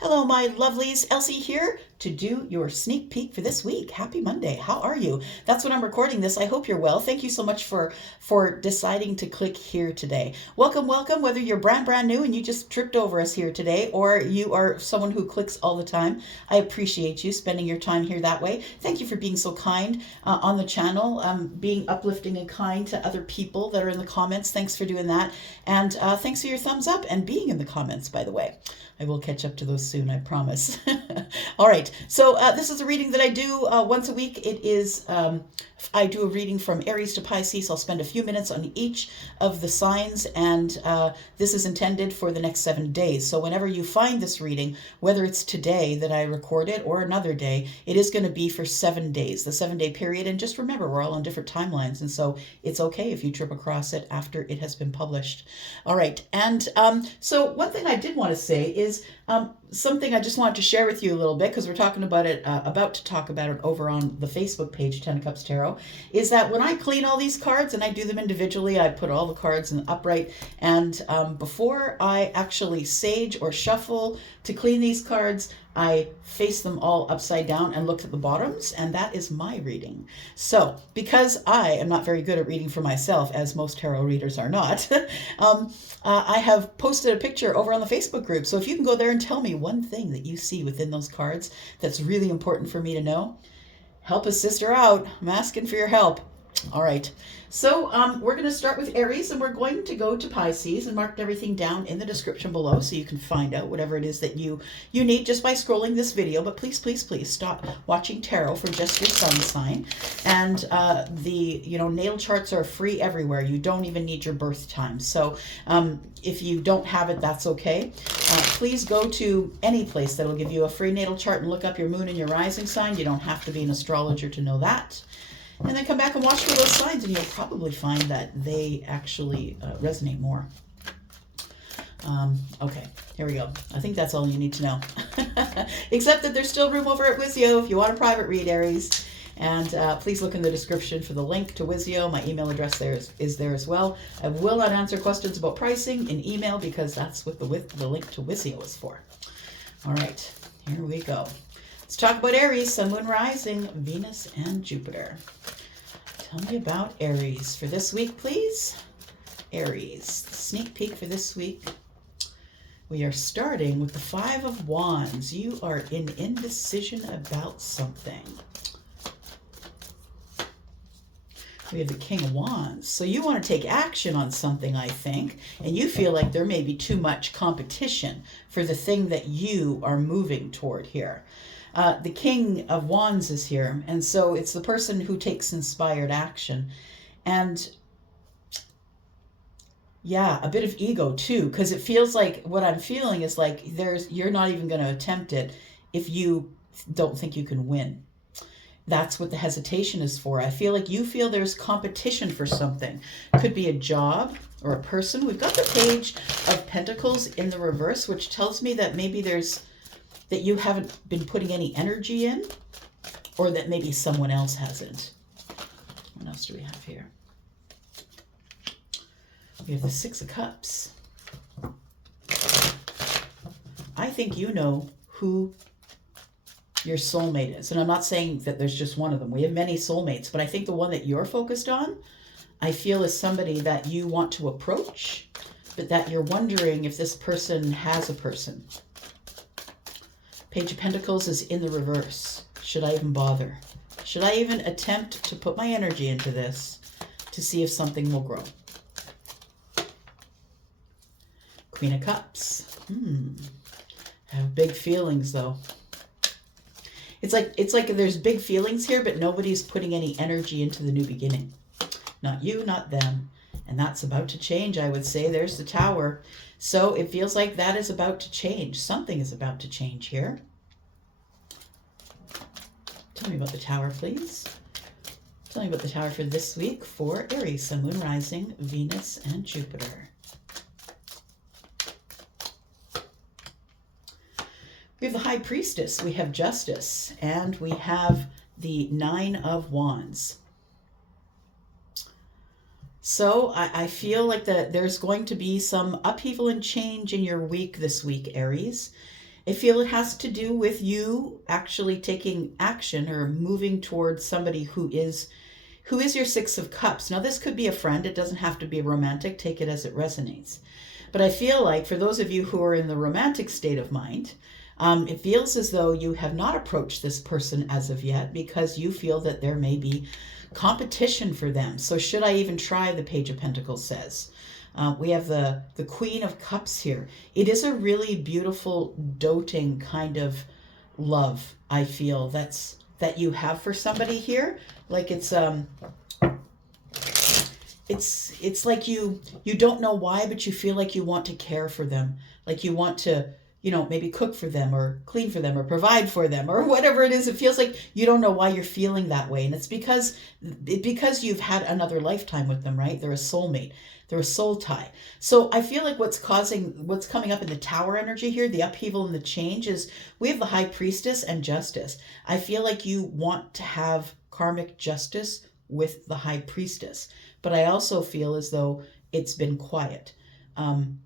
Hello, my lovelies. Elsie here to do your sneak peek for this week. Happy Monday. How are you? That's when I'm recording this. I hope you're well. Thank you so much for deciding to click here today. Welcome, welcome. Whether you're brand new and you just tripped over us here today, or you are someone who clicks all the time, I appreciate you spending your time here that way. Thank you for being so kind on the channel, being uplifting and kind to other people that are in the comments. Thanks for doing that. And thanks for your thumbs up and being in the comments, by the way. I will catch up to those soon, I promise. All right, so this is a reading that I do once a week. It is, I do a reading from Aries to Pisces. I'll spend a few minutes on each of the signs, and this is intended for the next 7 days. So whenever you find this reading, whether it's today that I record it or another day, it is going to be for 7 days, the 7-day period. And just remember, we're all on different timelines, and so it's okay if you trip across it after it has been published. All right, and so one thing I did want to say is something I just wanted to share with you a little bit, because we're talking about it, about to talk about it over on the Facebook page, 10 of Cups Tarot, is that when I clean all these cards, and I do them individually, I put all the cards in the upright, and before I actually sage or shuffle to clean these cards, I face them all upside down and look at the bottoms, and that is my reading. So, because I am not very good at reading for myself, as most tarot readers are not, I have posted a picture over on the Facebook group. So if you can go there and tell me one thing that you see within those cards that's really important for me to know, help a sister out. I'm asking for your help. All right, so we're going to start with Aries, and we're going to go to Pisces, and marked everything down in the description below so you can find out whatever it is that you need just by scrolling this video. But please, please, please stop watching tarot for just your sun sign. And the natal charts are free everywhere. You don't even need your birth time. So if you don't have it, that's okay. Please go to any place that will give you a free natal chart and look up your moon and your rising sign. You don't have to be an astrologer to know that. And then come back and watch for those signs, and you'll probably find that they actually resonate more. Okay, here we go. I think that's all you need to know. Except that there's still room over at Wizio if you want a private read, Aries. And please look in the description for the link to Wizio. My email address there is there as well. I will not answer questions about pricing in email, because that's what the link to Wizio is for. All right, here we go. Let's talk about Aries, Sun, Moon, Rising, Venus, and Jupiter. Tell me about Aries for this week, please. Aries, the sneak peek for this week. We are starting with the 5 of Wands. You are in indecision about something. We have the King of Wands. So you want to take action on something, I think, and you feel like there may be too much competition for the thing that you are moving toward here. The King of Wands is here, and so it's the person who takes inspired action. And yeah, a bit of ego too, because it feels like what I'm feeling is like you're not even going to attempt it if you don't think you can win. That's what the hesitation is for. I feel like you feel there's competition for something. Could be a job or a person. We've got the Page of Pentacles in the reverse, which tells me that maybe that you haven't been putting any energy in, or that maybe someone else hasn't. What else do we have here? We have the 6 of Cups. I think you know who your soulmate is. And I'm not saying that there's just one of them. We have many soulmates, but I think the one that you're focused on, I feel is somebody that you want to approach, but that you're wondering if this person has a person. Page of Pentacles is in the reverse. Should I even bother? Should I even attempt to put my energy into this to see if something will grow? Queen of Cups. I have big feelings, though. It's like there's big feelings here, but nobody's putting any energy into the new beginning. Not you, not them. And that's about to change, I would say. There's the Tower. So it feels like that is about to change. Something is about to change here. Tell me about the Tower, please. Tell me about the Tower for this week for Aries, Sun, Moon, Rising, Venus, and Jupiter. We have the High Priestess, we have Justice, and we have the 9 of Wands. So I feel like there's going to be some upheaval and change in your week this week, Aries. I feel it has to do with you actually taking action or moving towards somebody who is your Six of Cups. Now, this could be a friend. It doesn't have to be romantic. Take it as it resonates. But I feel like for those of you who are in the romantic state of mind, it feels as though you have not approached this person as of yet because you feel that there may be competition for them. So should I even try, the Page of Pentacles says. We have the Queen of Cups here. It is a really beautiful, doting kind of love, I feel, that you have for somebody here. Like it's like you don't know why, but you feel like you want to care for them. Like you want to, maybe cook for them or clean for them or provide for them or whatever it is. It feels like you don't know why you're feeling that way. And it's because you've had another lifetime with them, right? They're a soulmate. They're a soul tie. So I feel like what's coming up in the Tower energy here, the upheaval and the change, is we have the High Priestess and Justice. I feel like you want to have karmic justice with the High Priestess. But I also feel as though it's been quiet. And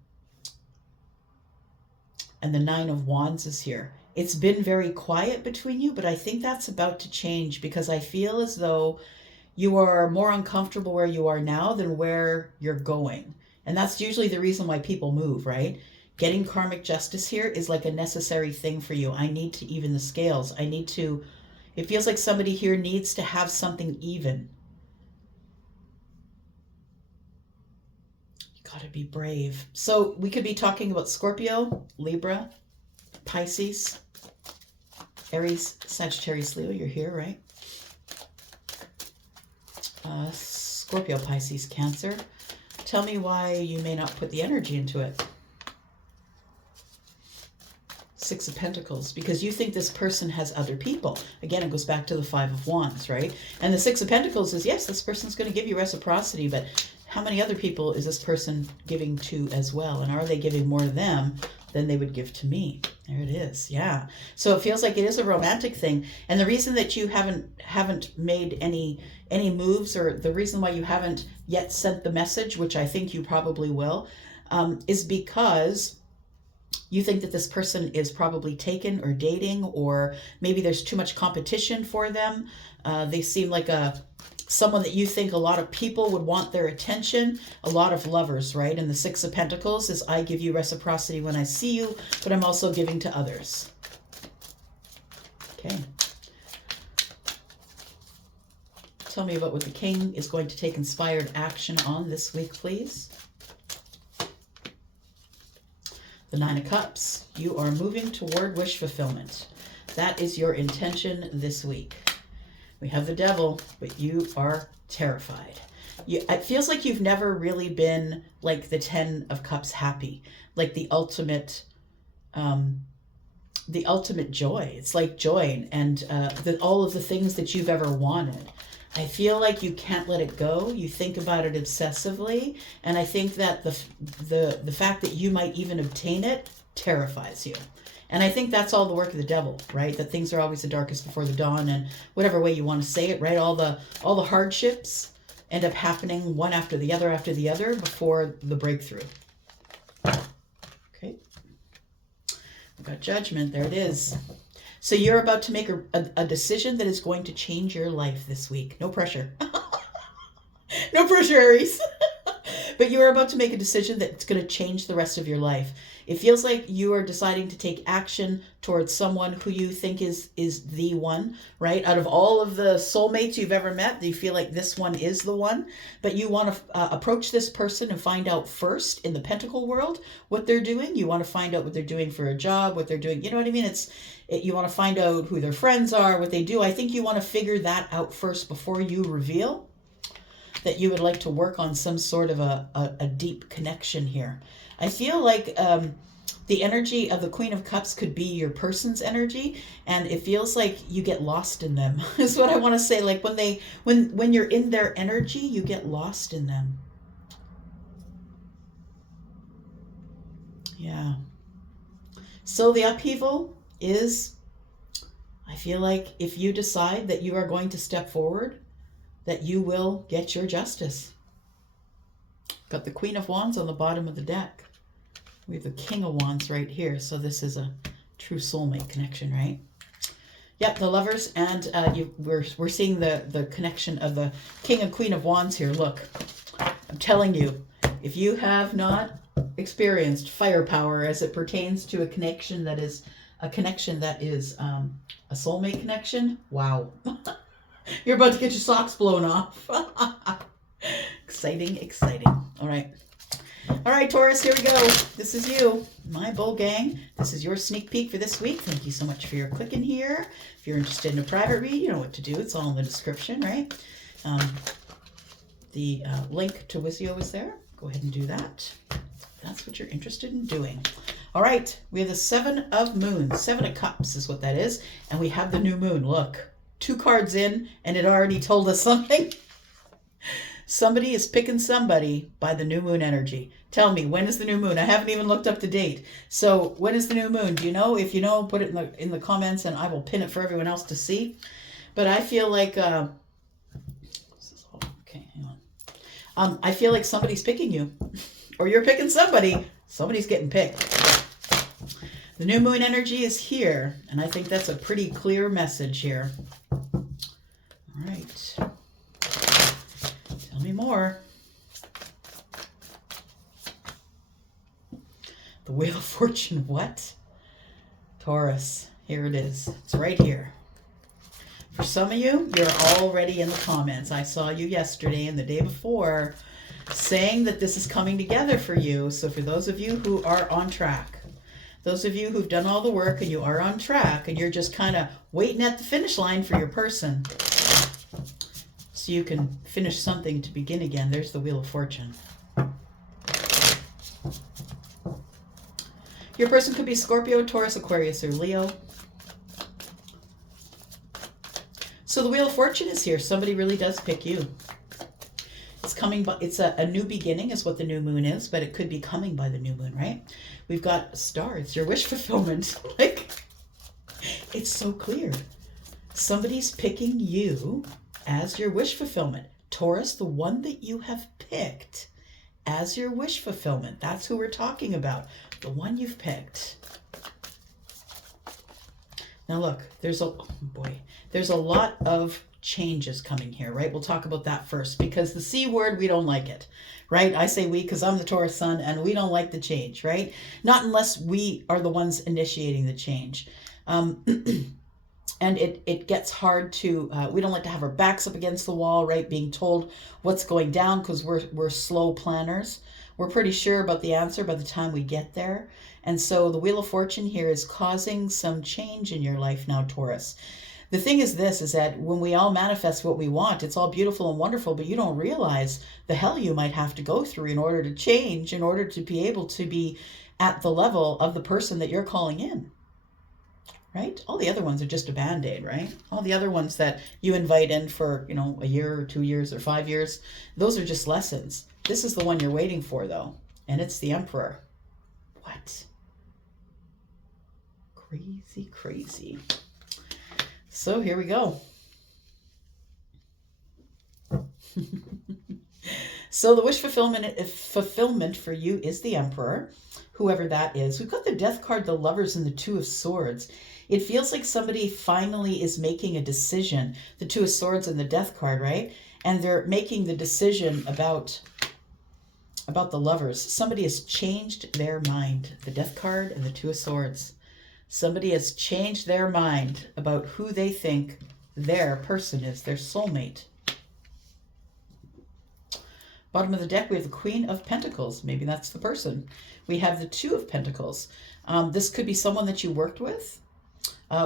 the Nine of Wands is here. It's been very quiet between you, but I think that's about to change because I feel as though you are more uncomfortable where you are now than where you're going. And that's usually the reason why people move, right? Getting karmic justice here is like a necessary thing for you. I need to even the scales. It feels like somebody here needs to have something even. You gotta be brave. So we could be talking about Scorpio, Libra, Pisces, Aries, Sagittarius, Leo. You're here, right? Scorpio, Pisces, Cancer. Tell me why you may not put the energy into it. Six of Pentacles, because you think this person has other people. Again, it goes back to the Five of Wands, right? And the Six of Pentacles is, yes, this person's going to give you reciprocity, but how many other people is this person giving to as well? And are they giving more to them than they would give to me? There it is. Yeah. So it feels like it is a romantic thing. And the reason that you haven't made any moves, or the reason why you haven't yet sent the message, which I think you probably will, is because you think that this person is probably taken or dating, or maybe there's too much competition for them. They seem like someone that you think a lot of people would want their attention, a lot of lovers, right? And the Six of Pentacles is, I give you reciprocity when I see you, but I'm also giving to others. Okay. Tell me about what the King is going to take inspired action on this week, please. The Nine of Cups. You are moving toward wish fulfillment. That is your intention this week. We have the Devil, but you are terrified. It feels like you've never really been like the Ten of Cups happy, like the ultimate joy. It's like joy and all of the things that you've ever wanted. I feel like you can't let it go. You think about it obsessively, and I think that the fact that you might even obtain it terrifies you. And I think that's all the work of the Devil, right? That things are always the darkest before the dawn, and whatever way you want to say it, right? All the hardships end up happening one after the other before the breakthrough. Okay. We've got Judgment. There it is. So you're about to make a decision that is going to change your life this week. No pressure. No pressure, Aries. But you are about to make a decision that's going to change the rest of your life. It feels like you are deciding to take action towards someone who you think is the one, right? Out of all of the soulmates you've ever met, you feel like this one is the one. But you want to approach this person and find out first in the Pentacle world what they're doing. You want to find out what they're doing for a job, what they're doing. You know what I mean? You want to find out who their friends are, what they do. I think you want to figure that out first before you reveal that you would like to work on some sort of a deep connection here. I feel like the energy of the Queen of Cups could be your person's energy, and it feels like you get lost in them, is what I want to say. Like when you're in their energy, you get lost in them. Yeah. So the upheaval is, I feel like if you decide that you are going to step forward, that you will get your justice. Got the Queen of Wands on the bottom of the deck. We have the King of Wands right here. So this is a True soulmate connection, right? Yep, the Lovers, and we're seeing the connection of the King and Queen of Wands here. Look, I'm telling you, if you have not experienced firepower as it pertains to a connection that is a soulmate connection, wow. You're about to get your socks blown off. Exciting, exciting. All right. All right, Taurus, here we go. This is you, my bull gang. This is your sneak peek for this week. Thank you so much for your clicking here. If you're interested in a private read, you know what to do. It's all in the description, right? The link to Wizio is there. Go ahead and do that. That's what you're interested in doing. All right, we have the Seven of Moons. Seven of Cups is what that is. And we have the new moon. Look, 2 cards in, and it already told us something. Somebody is picking somebody by the new moon energy. Tell me, when is the new moon? I haven't even looked up the date. So when is the new moon? Do you know? If you know, put it in the comments, and I will pin it for everyone else to see. But I feel like okay, hang on. I feel like somebody's picking you, or you're picking somebody. Somebody's getting picked. The new moon energy is here, and I think that's a pretty clear message here. All right. Tell me more. The Wheel of Fortune, what? Taurus, here it is. It's right here. For some of you, you're already in the comments. I saw you yesterday and the day before saying that this is coming together for you. So for those of you who are on track, those of you who've done all the work and you are on track and you're just kind of waiting at the finish line for your person so you can finish something to begin again, there's the Wheel of Fortune. Your person could be Scorpio, Taurus, Aquarius, or Leo. So the Wheel of Fortune is here. Somebody really does pick you. It's coming, but it's a new beginning is what the new moon is, but it could be coming by the new moon, right? We've got a star. It's your wish fulfillment. Like, it's so clear. Somebody's picking you as your wish fulfillment. Taurus, the one that you have picked as your wish fulfillment. That's who we're talking about. The one you've picked. Now look, there's a lot of changes coming here, right? We'll talk about that first, because the C word, we don't like it, right? I say we because I'm the Taurus sun, and we don't like the change, right? Not unless we are the ones initiating the change. And it gets hard to, we don't like to have our backs up against the wall, right? Being told what's going down, because we're slow planners. We're pretty sure about the answer by the time we get there. And so the Wheel of Fortune here is causing some change in your life now, Taurus. The thing is this, is that when we all manifest what we want, it's all beautiful and wonderful, but you don't realize the hell you might have to go through in order to change, in order to be able to be at the level of the person that you're calling in. Right? All the other ones are just a band-aid, right? All the other ones that you invite in for, you know, a year or 2 years or 5 years, those are just lessons. This is the one you're waiting for, though, and it's the Emperor. What? Crazy, crazy. So here we go. So the wish fulfillment for you is the Emperor, whoever that is. We've got the Death card, the Lovers, and the Two of Swords. It feels like somebody finally is making a decision. The Two of Swords and the Death card, right? And they're making the decision about the Lovers. Somebody has changed their mind. The Death card and the Two of Swords. Somebody has changed their mind about who they think their person is, their soulmate. Bottom of the deck, we have the Queen of Pentacles. Maybe that's the person. We have the Two of Pentacles. This could be someone that you worked with.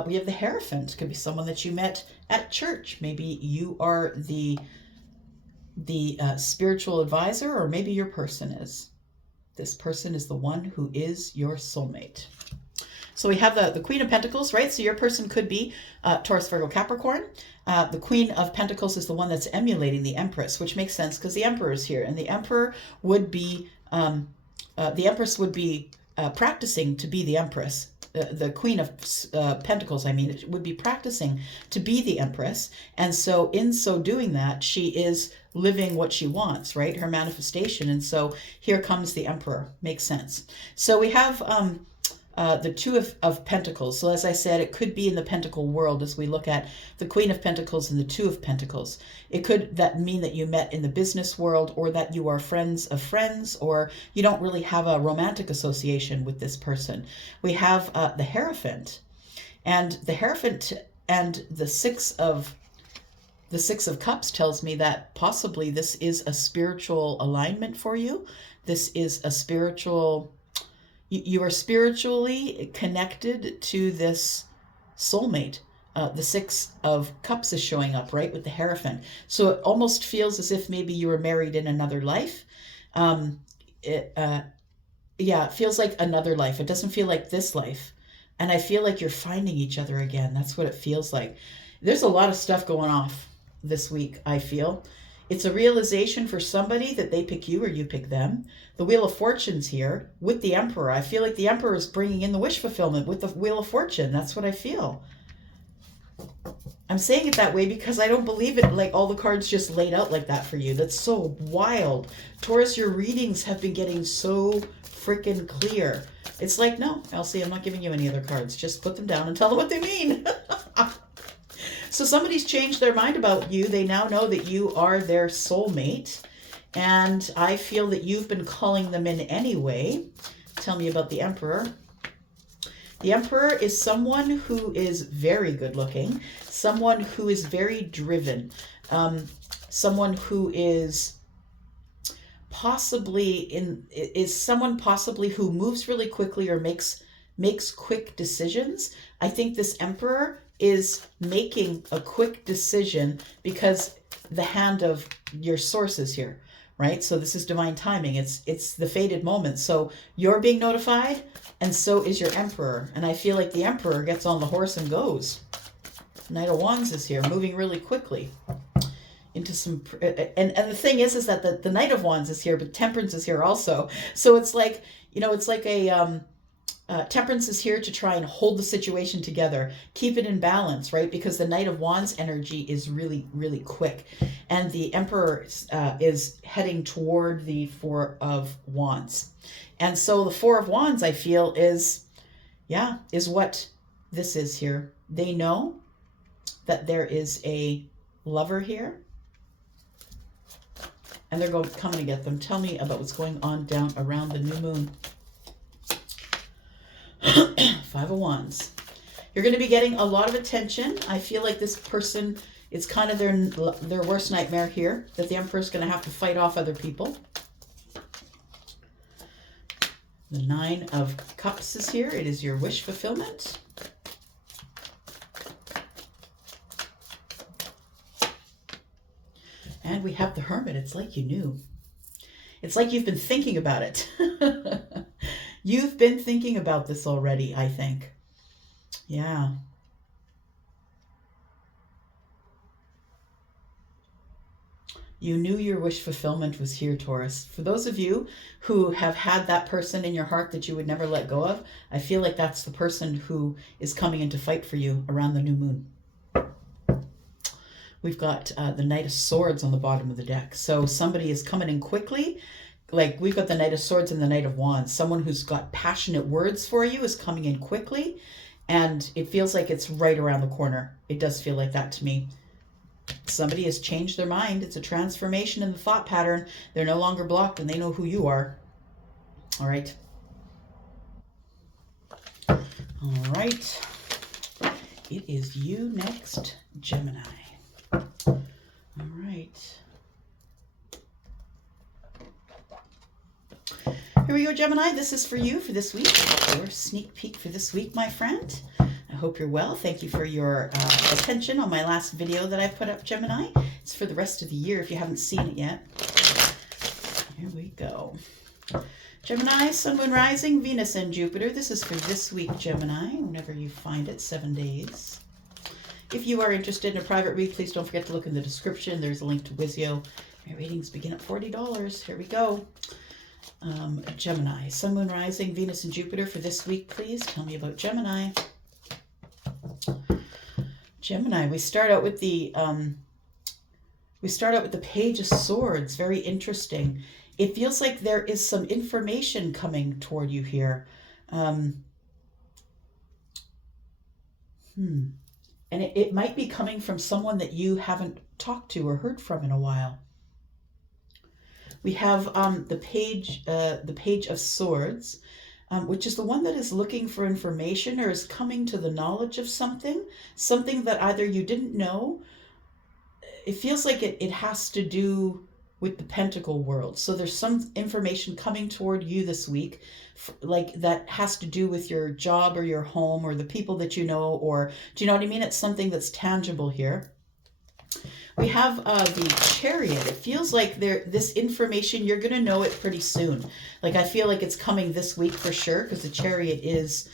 We have the Hierophant. Could be someone that you met at church. Maybe you are the spiritual advisor, or maybe your person is. This person is the one who is your soulmate. So we have the Queen of Pentacles, right? So your person could be Taurus, Virgo, Capricorn. The Queen of Pentacles is the one that's emulating the Empress, which makes sense because the Emperor is here. And the Emperor would be, the Empress would be practicing to be the Empress. The Queen of Pentacles, I mean, would be practicing to be the Empress. And so in so doing that, she is living what she wants, right? Her manifestation. And so here comes the Emperor. Makes sense. So we have the Two of Pentacles. So as I said, it could be in the Pentacle world as we look at the Queen of Pentacles and the Two of Pentacles. It could mean that you met in the business world, or that you are friends of friends, or you don't really have a romantic association with this person. We have the Hierophant, and the Hierophant and the Six of Cups tells me that possibly this is a spiritual alignment for you. This is a spiritual, you are spiritually connected to this soulmate. The Six of Cups is showing up, right, with the Hierophant. So it almost feels as if maybe you were married in another life. Yeah, it feels like another life. It doesn't feel like this life. And I feel like you're finding each other again. That's what it feels like. There's a lot of stuff going off this week, I feel. It's a realization for somebody that they pick you or you pick them. The Wheel of Fortune's here with the Emperor. I feel like the Emperor is bringing in the wish fulfillment with the Wheel of Fortune. That's what I feel. I'm saying it that way because I don't believe it, like all the cards just laid out like that for you. That's so wild. Taurus, your readings have been getting so freaking clear. It's like, no, Elsie, I'm not giving you any other cards. Just put them down and tell them what they mean. So somebody's changed their mind about you. They now know that you are their soulmate. And I feel that you've been calling them in anyway. Tell me about the Emperor. The Emperor is someone who is very good looking, someone who is very driven, someone who is someone possibly who moves really quickly or makes quick decisions. I think this Emperor is making a quick decision because the hand of your source is here, right? So this is divine timing. It's the fated moment. So you're being notified, and so is your Emperor. And I feel like the Emperor gets on the horse and goes. Knight of Wands is here, moving really quickly into some, and the thing is that the Knight of Wands is here, but Temperance is here also. So it's like, it's like a, Temperance is here to try and hold the situation together, keep it in balance, right? Because the Knight of Wands energy is really, really quick. And the Emperor is heading toward the Four of Wands. And so the Four of Wands, I feel, is what this is here. They know that there is a lover here, and they're coming to get them. Tell me about what's going on down around the new moon. Five of Wands. You're going to be getting a lot of attention. I feel like this person, it's kind of their worst nightmare here, that the Emperor's going to have to fight off other people. The Nine of Cups is here. It is your wish fulfillment. And we have the Hermit. It's like you knew. It's like you've been thinking about it. You've been thinking about this already, I think. Yeah. You knew your wish fulfillment was here, Taurus. For those of you who have had that person in your heart that you would never let go of, I feel like that's the person who is coming in to fight for you around the new moon. We've got the Knight of Swords on the bottom of the deck. So somebody is coming in quickly. Like, we've got the Knight of Swords and the Knight of Wands. Someone who's got passionate words for you is coming in quickly. And it feels like it's right around the corner. It does feel like that to me. Somebody has changed their mind. It's a transformation in the thought pattern. They're no longer blocked and they know who you are. All right. All right. It is you next, Gemini. All right. Here we go, Gemini. This is for you for this week. Your sneak peek for this week, my friend. I hope you're well. Thank you for your attention on my last video that I put up, Gemini. It's for the rest of the year if you haven't seen it yet. Here we go. Gemini, Sun, Moon, Rising, Venus, and Jupiter. This is for this week, Gemini, whenever you find it, 7 days. If you are interested in a private read, please don't forget to look in the description. There's a link to Wizio. My readings begin at $40. Here we go. Gemini, Sun, Moon, Rising, Venus, and Jupiter for this week, please. Tell me about Gemini. Gemini, we start out with the Page of Swords. Very interesting. It feels like there is some information coming toward you here. And it might be coming from someone that you haven't talked to or heard from in a while. We have the Page of Swords, which is the one that is looking for information or is coming to the knowledge of something that either you didn't know. It feels like it has to do with the Pentacle world. So there's some information coming toward you this week, like that has to do with your job or your home or the people that you know, or do you know what I mean? It's something that's tangible here. We have the Chariot. It feels like this information, you're going to know it pretty soon. Like I feel like it's coming this week for sure, because the Chariot is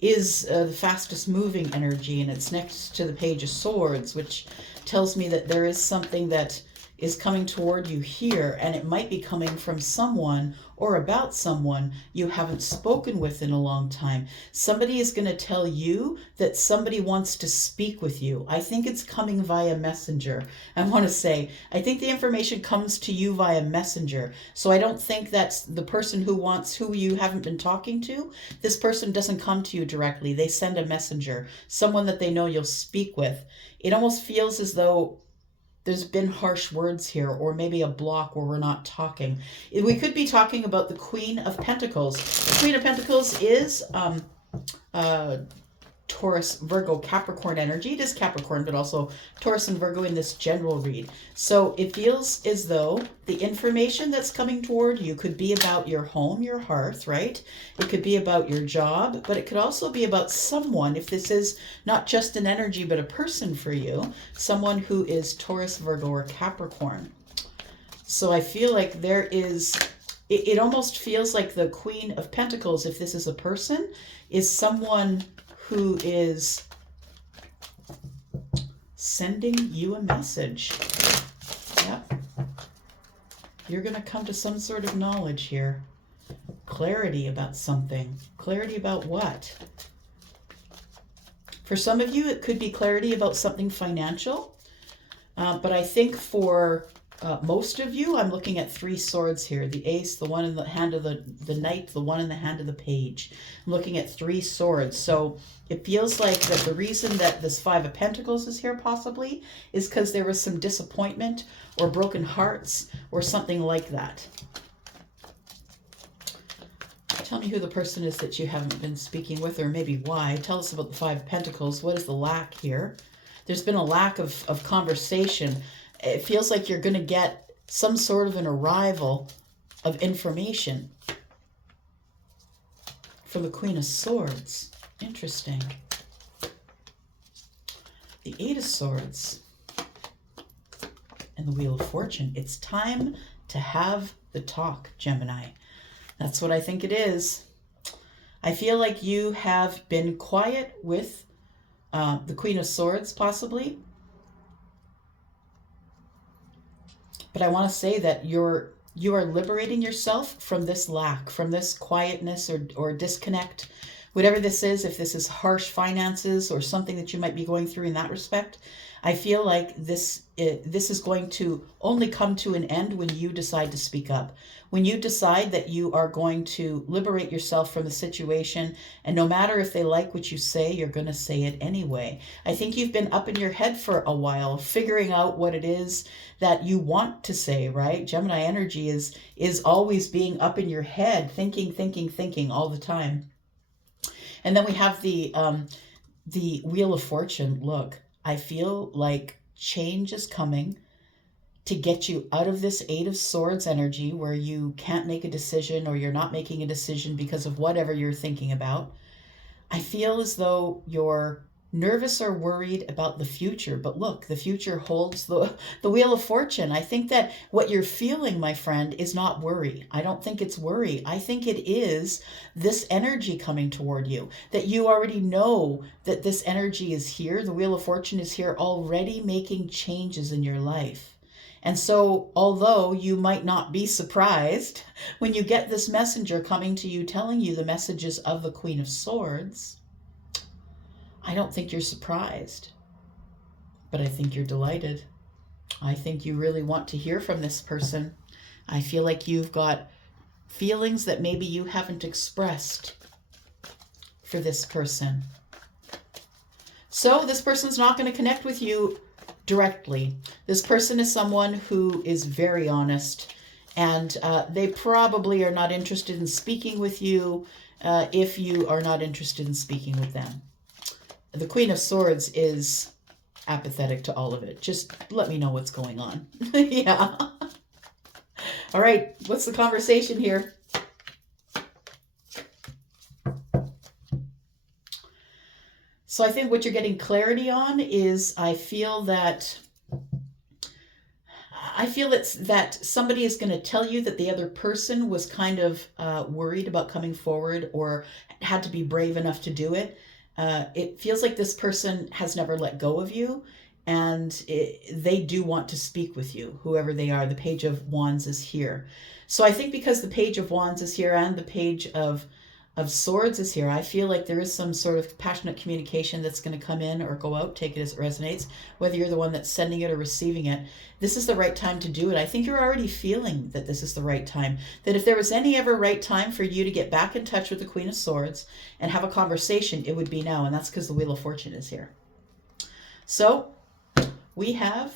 the fastest moving energy, and it's next to the Page of Swords, which tells me that there is something that is coming toward you here, and it might be coming from someone or about someone you haven't spoken with in a long time. Somebody is going to tell you that somebody wants to speak with you. I think it's coming via messenger. I want to say, I think the information comes to you via messenger. So I don't think that's the person who you haven't been talking to. This person doesn't come to you directly. They send a messenger, someone that they know you'll speak with. It almost feels as though there's been harsh words here, or maybe a block where we're not talking. We could be talking about the Queen of Pentacles. The Queen of Pentacles is Taurus, Virgo, Capricorn energy. It is Capricorn, but also Taurus and Virgo in this general read. So it feels as though the information that's coming toward you could be about your home, your hearth, right? It could be about your job, but it could also be about someone, if this is not just an energy, but a person for you, someone who is Taurus, Virgo, or Capricorn. So I feel like there is, it almost feels like the Queen of Pentacles, if this is a person, is someone who is sending you a message. Yep. You're going to come to some sort of knowledge here. Clarity about something. Clarity about what? For some of you, it could be clarity about something financial. But I think for most of you, I'm looking at 3 swords here. The ace, the one in the hand of the knight, the one in the hand of the page. I'm looking at 3 swords. So it feels like that the reason that this 5 of Pentacles is here possibly is because there was some disappointment or broken hearts or something like that. Tell me who the person is that you haven't been speaking with, or maybe why. Tell us about the 5 of Pentacles. What is the lack here? There's been a lack of conversation. It feels like you're going to get some sort of an arrival of information from the Queen of Swords. Interesting. The 8 of Swords and the Wheel of Fortune. It's time to have the talk, Gemini. That's what I think it is. I feel like you have been quiet with the Queen of Swords, possibly. But I want to say that you are liberating yourself from this lack, from this quietness or disconnect. Whatever this is, if this is harsh finances or something that you might be going through in that respect, I feel like this is going to only come to an end when you decide to speak up. When you decide that you are going to liberate yourself from the situation, and no matter if they like what you say, you're going to say it anyway. I think you've been up in your head for a while, figuring out what it is that you want to say, right? Gemini energy is always being up in your head, thinking all the time. And then we have the Wheel of Fortune. Look, I feel like change is coming to get you out of this 8 of Swords energy where you can't make a decision, or you're not making a decision because of whatever you're thinking about. I feel as though you're nervous or worried about the future, but look, the future holds the Wheel of Fortune. I think that what you're feeling, my friend, is not worry. I don't think it's worry. I think it is this energy coming toward you, that you already know that this energy is here. The Wheel of Fortune is here already, making changes in your life. And so, although you might not be surprised when you get this messenger coming to you, telling you the messages of the Queen of Swords, I don't think you're surprised, but I think you're delighted. I think you really want to hear from this person. I feel like you've got feelings that maybe you haven't expressed for this person. So this person's not going to connect with you directly. This person is someone who is very honest, and they probably are not interested in speaking with you if you are not interested in speaking with them. The Queen of Swords is apathetic to all of it. Just let me know what's going on. Yeah. All right. What's the conversation here? So I think what you're getting clarity on is I feel that somebody is going to tell you that the other person was kind of worried about coming forward or had to be brave enough to do it. It feels like this person has never let go of you, and they do want to speak with you, whoever they are. The Page of Wands is here. So I think because the Page of Wands is here and the Page of Swords is here, I feel like there is some sort of passionate communication that's going to come in or go out. Take it as it resonates, whether you're the one that's sending it or receiving it. This is the right time to do it. I think you're already feeling that this is the right time, that if there was any ever right time for you to get back in touch with the Queen of Swords and have a conversation, it would be now. And that's because the Wheel of Fortune is here. So we have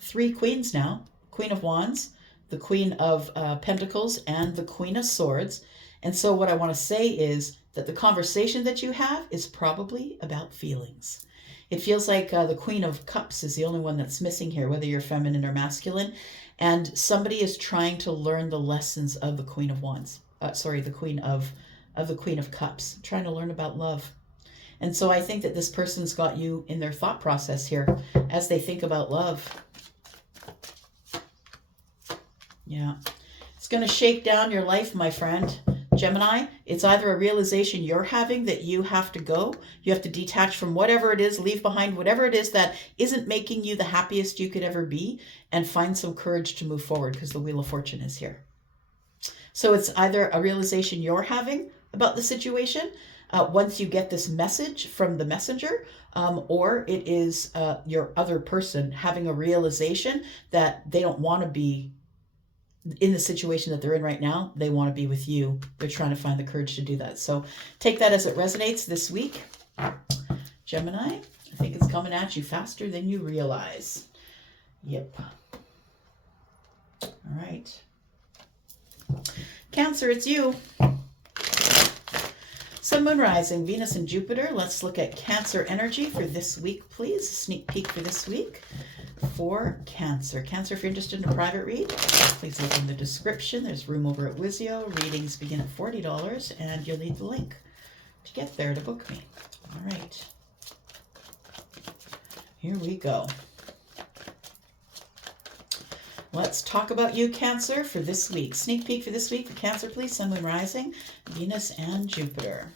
3 queens now: Queen of Wands, the Queen of Pentacles, and the Queen of Swords. And so what I want to say is that the conversation that you have is probably about feelings. It feels like the Queen of Cups is the only one that's missing here, whether you're feminine or masculine. And somebody is trying to learn the lessons of the Queen of Wands. The Queen of Cups, trying to learn about love. And so I think that this person's got you in their thought process here as they think about love. Yeah. It's going to shake down your life, my friend. Gemini, it's either a realization you're having that you have to go, you have to detach from whatever it is, leave behind whatever it is that isn't making you the happiest you could ever be, and find some courage to move forward, because the Wheel of Fortune is here. So it's either a realization you're having about the situation once you get this message from the messenger, or it is your other person having a realization that they don't want to be in the situation that they're in right now. They want to be with you. They're trying to find the courage to do that. So take that as it resonates this week. Gemini, I think it's coming at you faster than you realize. Yep. All right. Cancer, it's you. Sun, Moon, Rising, Venus, and Jupiter. Let's look at Cancer energy for this week, please. A sneak peek for this week for Cancer. Cancer, if you're interested in a private read, please look in the description. There's room over at Wizio. Readings begin at $40, and you'll need the link to get there to book me. All right. Here we go. Let's talk about you, Cancer, for this week. Sneak peek for this week for Cancer, please. Sun, Moon, Rising, Venus, and Jupiter.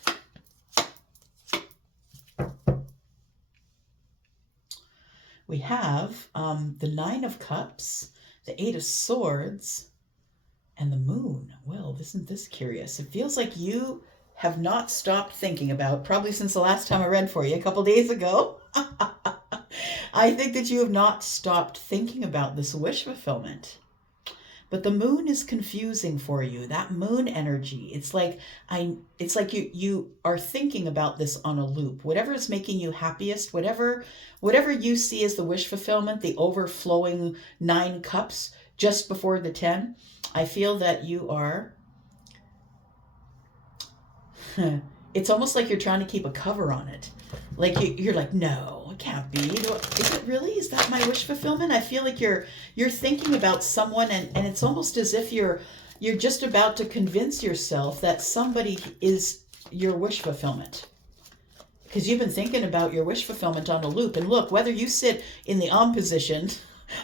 We have the 9 of Cups, the 8 of Swords, and the Moon. Well, isn't this curious? It feels like you have not stopped thinking about, probably since the last time I read for you a couple days ago. I think that you have not stopped thinking about this wish fulfillment. But the Moon is confusing for you. That Moon energy, it's like you are thinking about this on a loop. Whatever is making you happiest, whatever you see as the wish fulfillment, the overflowing 9 cups just before the 10, I feel that you are it's almost like you're trying to keep a cover on it. Like you're like, no, it can't be. Is it really? Is that my wish fulfillment? I feel like you're thinking about someone, and it's almost as if you're just about to convince yourself that somebody is your wish fulfillment. Because you've been thinking about your wish fulfillment on a loop. And look, whether you sit in the position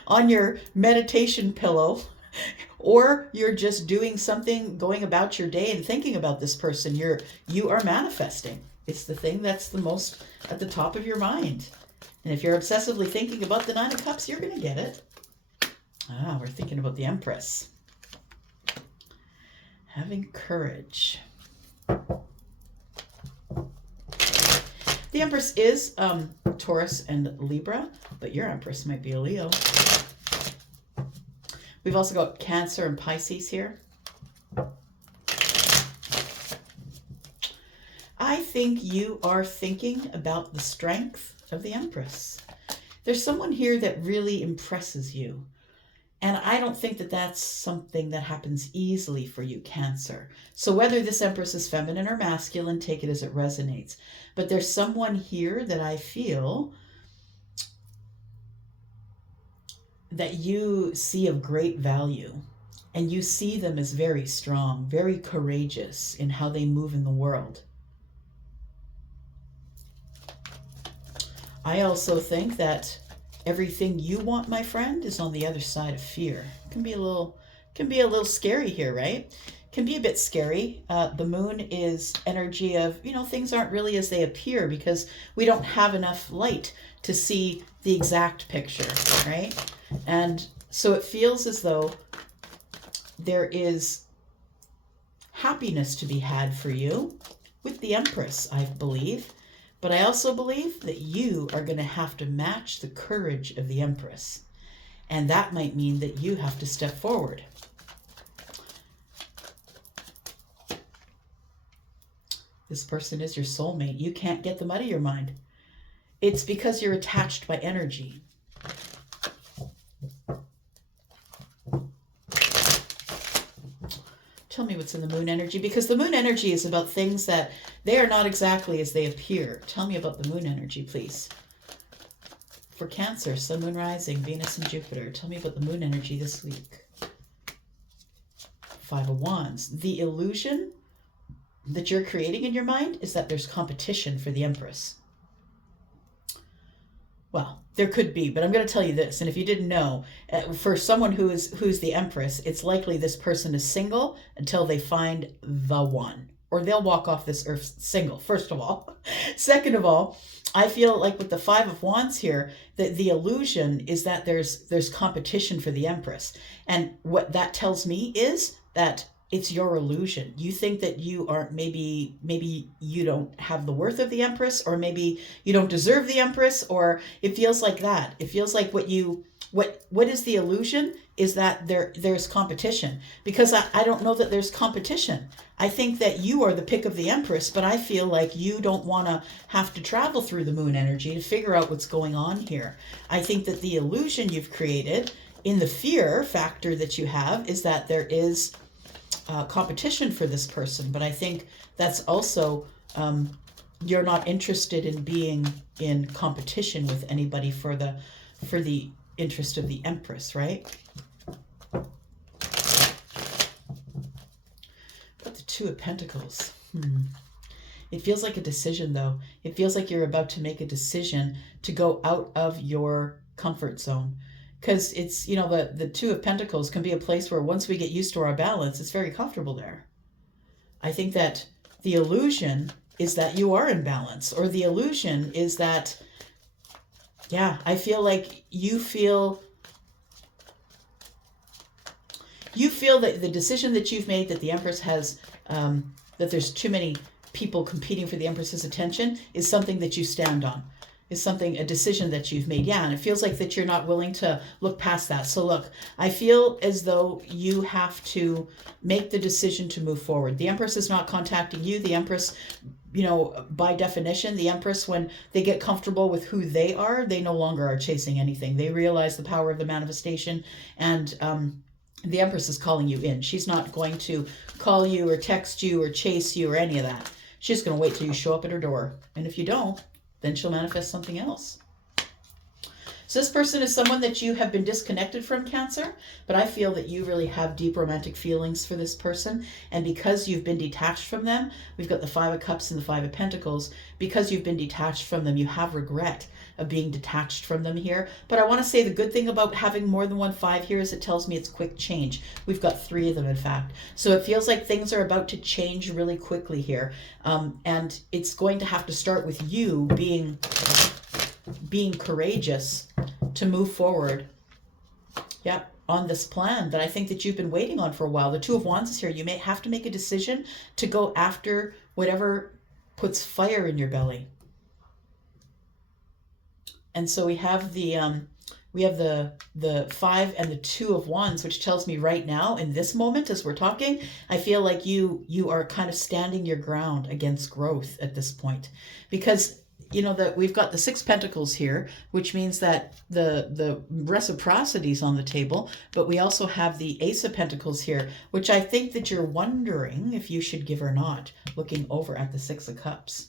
on your meditation pillow, or you're just doing something, going about your day and thinking about this person, you are manifesting. It's the thing that's the most at the top of your mind. And if you're obsessively thinking about the 9 of Cups, you're going to get it. We're thinking about the Empress. Having courage. The Empress is Taurus and Libra, but your Empress might be a Leo. We've also got Cancer and Pisces here. I think you are thinking about the strength of the Empress. There's someone here that really impresses you. And I don't think that that's something that happens easily for you, Cancer. So whether this Empress is feminine or masculine, take it as it resonates. But there's someone here that I feel that you see of great value. And you see them as very strong, very courageous in how they move in the world. I also think that everything you want, my friend, is on the other side of fear. It can be a little scary here, right? Can be a bit scary. The moon is energy of, things aren't really as they appear because we don't have enough light to see the exact picture, right? And so it feels as though there is happiness to be had for you with the Empress, I believe. But I also believe that you are going to have to match the courage of the Empress. And that might mean that you have to step forward. This person is your soulmate. You can't get them out of your mind. It's because you're attached by energy. Tell me what's in the moon energy, because the moon energy is about things that they are not exactly as they appear. Tell me about the moon energy, please. For Cancer, Sun, Moon, Rising, Venus, and Jupiter. Tell me about the moon energy this week. Five of Wands. The illusion that you're creating in your mind is that there's competition for the Empress. Well, there could be, but I'm going to tell you this. And if you didn't know, for someone who's the Empress, it's likely this person is single until they find the one, or they'll walk off this earth single, first of all. Second of all, I feel like with the Five of Wands here, that the illusion is that there's competition for the Empress. And what that tells me is that it's your illusion. You think that you aren't, maybe you don't have the worth of the Empress, or maybe you don't deserve the Empress, or it feels like that. It feels like what is the illusion is that there's competition, because I don't know that there's competition. I think that you are the pick of the Empress, but I feel like you don't want to have to travel through the moon energy to figure out what's going on here. I think that the illusion you've created in the fear factor that you have is that there is competition for this person, but I think that's also you're not interested in being in competition with anybody for the interest of the Empress, right? But the Two of Pentacles. It feels like a decision, though. It feels like you're about to make a decision to go out of your comfort zone. Because it's, the Two of Pentacles can be a place where once we get used to our balance, it's very comfortable there. I think that the illusion is that you are in balance, or the illusion is that, I feel like you feel that the decision that you've made, that the Empress has, that there's too many people competing for the Empress's attention, is something that you stand on. Is a decision that you've made. And it feels like that you're not willing to look past that. So look, I feel as though you have to make the decision to move forward. The Empress is not contacting you. The Empress, by definition, the Empress, when they get comfortable with who they are, they no longer are chasing anything. They realize the power of the manifestation, and the Empress is calling you in. She's not going to call you or text you or chase you or any of that. She's going to wait till you show up at her door. And if you don't, then she'll manifest something else. So this person is someone that you have been disconnected from, Cancer, but I feel that you really have deep romantic feelings for this person. And because you've been detached from them, we've got the Five of Cups and the Five of Pentacles. Because you've been detached from them, you have regret of being detached from them here. But I want to say the good thing about having more than one five here is it tells me it's quick change. We've got three of them, in fact. So it feels like things are about to change really quickly here. And it's going to have to start with you being courageous to move forward on this plan that I think that you've been waiting on for a while. The Two of Wands is here. You may have to make a decision to go after whatever puts fire in your belly. And so we have the We have the 5 and the 2 of Wands, which tells me right now, in this moment as we're talking, I feel like you are kind of standing your ground against growth at this point. Because, you know, that we've got the 6 Pentacles here, which means that the reciprocity is on the table, but we also have the Ace of Pentacles here, which I think that you're wondering if you should give or not, looking over at the 6 of Cups.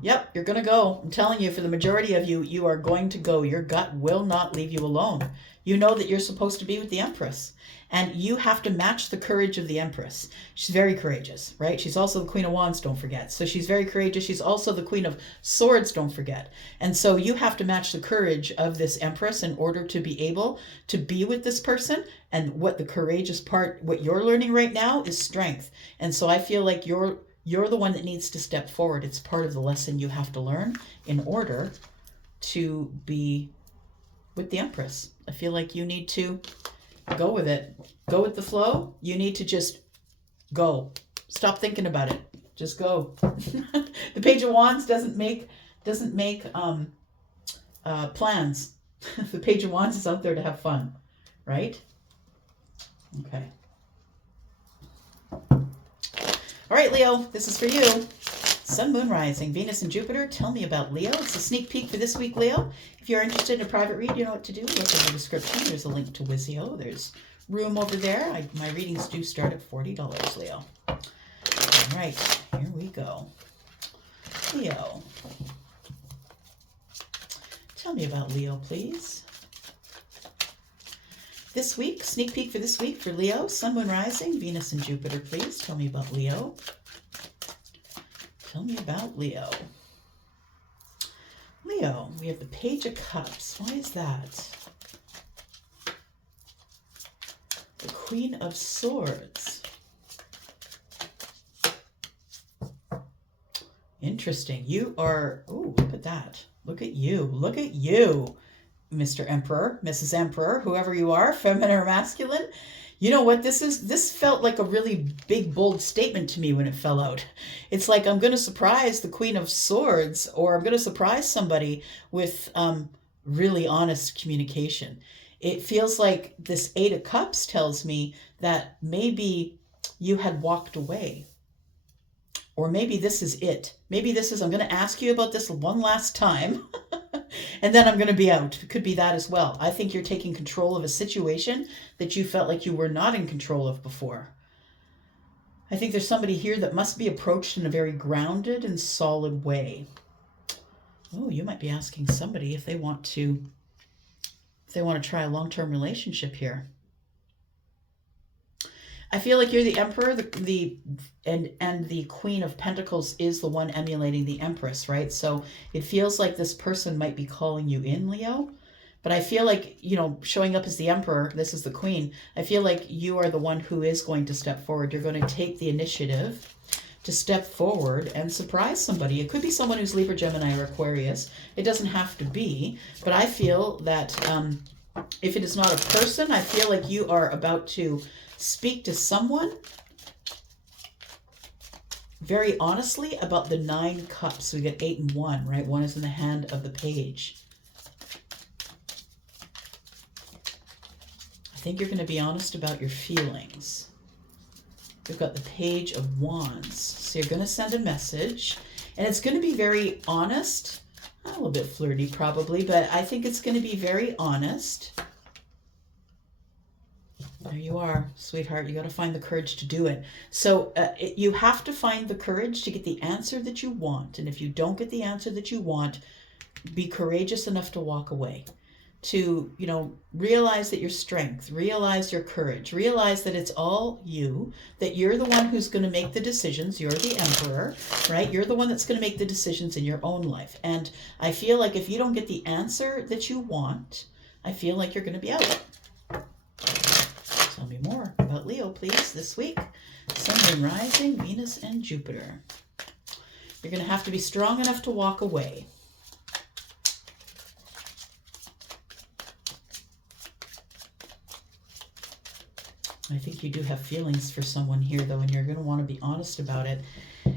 Yep, you're going to go. I'm telling you, for the majority of you, you are going to go. Your gut will not leave you alone. You know that you're supposed to be with the Empress, and you have to match the courage of the Empress. She's very courageous, right? She's also the Queen of Wands, don't forget. So she's very courageous. She's also the Queen of Swords, don't forget. And so you have to match the courage of this Empress in order to be able to be with this person. And what the courageous part, what you're learning right now is strength. And so I feel like you're the one that needs to step forward. It's part of the lesson you have to learn in order to be with the Empress. I feel like you need to go with it. Go with the flow. You need to just go. Stop thinking about it. Just go. The Page of Wands doesn't make plans. The Page of Wands is out there to have fun, right? Okay. All right, Leo, this is for you. Sun, Moon, Rising, Venus, and Jupiter. Tell me about Leo. It's a sneak peek for this week, Leo. If you're interested in a private read, you know what to do. Look in the description. There's a link to Wizio. There's room over there. My readings do start at $40, Leo. All right, here we go. Leo. Tell me about Leo, please. This week, sneak peek for this week for Leo, Sun, Moon, Rising, Venus, and Jupiter, please. Tell me about Leo. Tell me about Leo. Leo, we have the Page of Cups. Why is that? The Queen of Swords. Interesting. You are, oh, look at that. Look at you. Look at you, Mr. Emperor, Mrs. Emperor, whoever you are, feminine or masculine. You know what this is? This felt like a really big, bold statement to me when it fell out. It's like I'm going to surprise the Queen of Swords, or I'm going to surprise somebody with really honest communication. It feels like this 8 of Cups tells me that maybe you had walked away. Or maybe this is it. Maybe this is, I'm going to ask you about this one last time. And then I'm going to be out. It could be that as well. I think you're taking control of a situation that you felt like you were not in control of before. I think there's somebody here that must be approached in a very grounded and solid way. Oh, you might be asking somebody if they want to try a long-term relationship here. I feel like you're the Emperor, and the Queen of Pentacles is the one emulating the Empress, right? So it feels like this person might be calling you in, Leo. But I feel like, you know, showing up as the Emperor, this is the Queen, I feel like you are the one who is going to step forward. You're going to take the initiative to step forward and surprise somebody. It could be someone who's Libra, Gemini, or Aquarius. It doesn't have to be. But I feel that if it is not a person, I feel like you are about to speak to someone very honestly about the 9 cups. We get 8 and 1, right? 1 is in the hand of the page. I think you're going to be honest about your feelings. We've got the Page of Wands. So you're going to send a message, and it's going to be very honest, a little bit flirty probably, but I think it's going to be very honest. There you are, sweetheart. You got to find the courage to do it. So you have to find the courage to get the answer that you want. And if you don't get the answer that you want, be courageous enough to walk away. To, you know, realize that your strength, realize your courage, realize that it's all you, that you're the one who's going to make the decisions. You're the Emperor, right? You're the one that's going to make the decisions in your own life. And I feel like if you don't get the answer that you want, I feel like you're going to be out. Tell me more about Leo, please, this week. Sun, Moon, Rising, Venus, and Jupiter. You're going to have to be strong enough to walk away. I think you do have feelings for someone here, though, and you're going to want to be honest about it.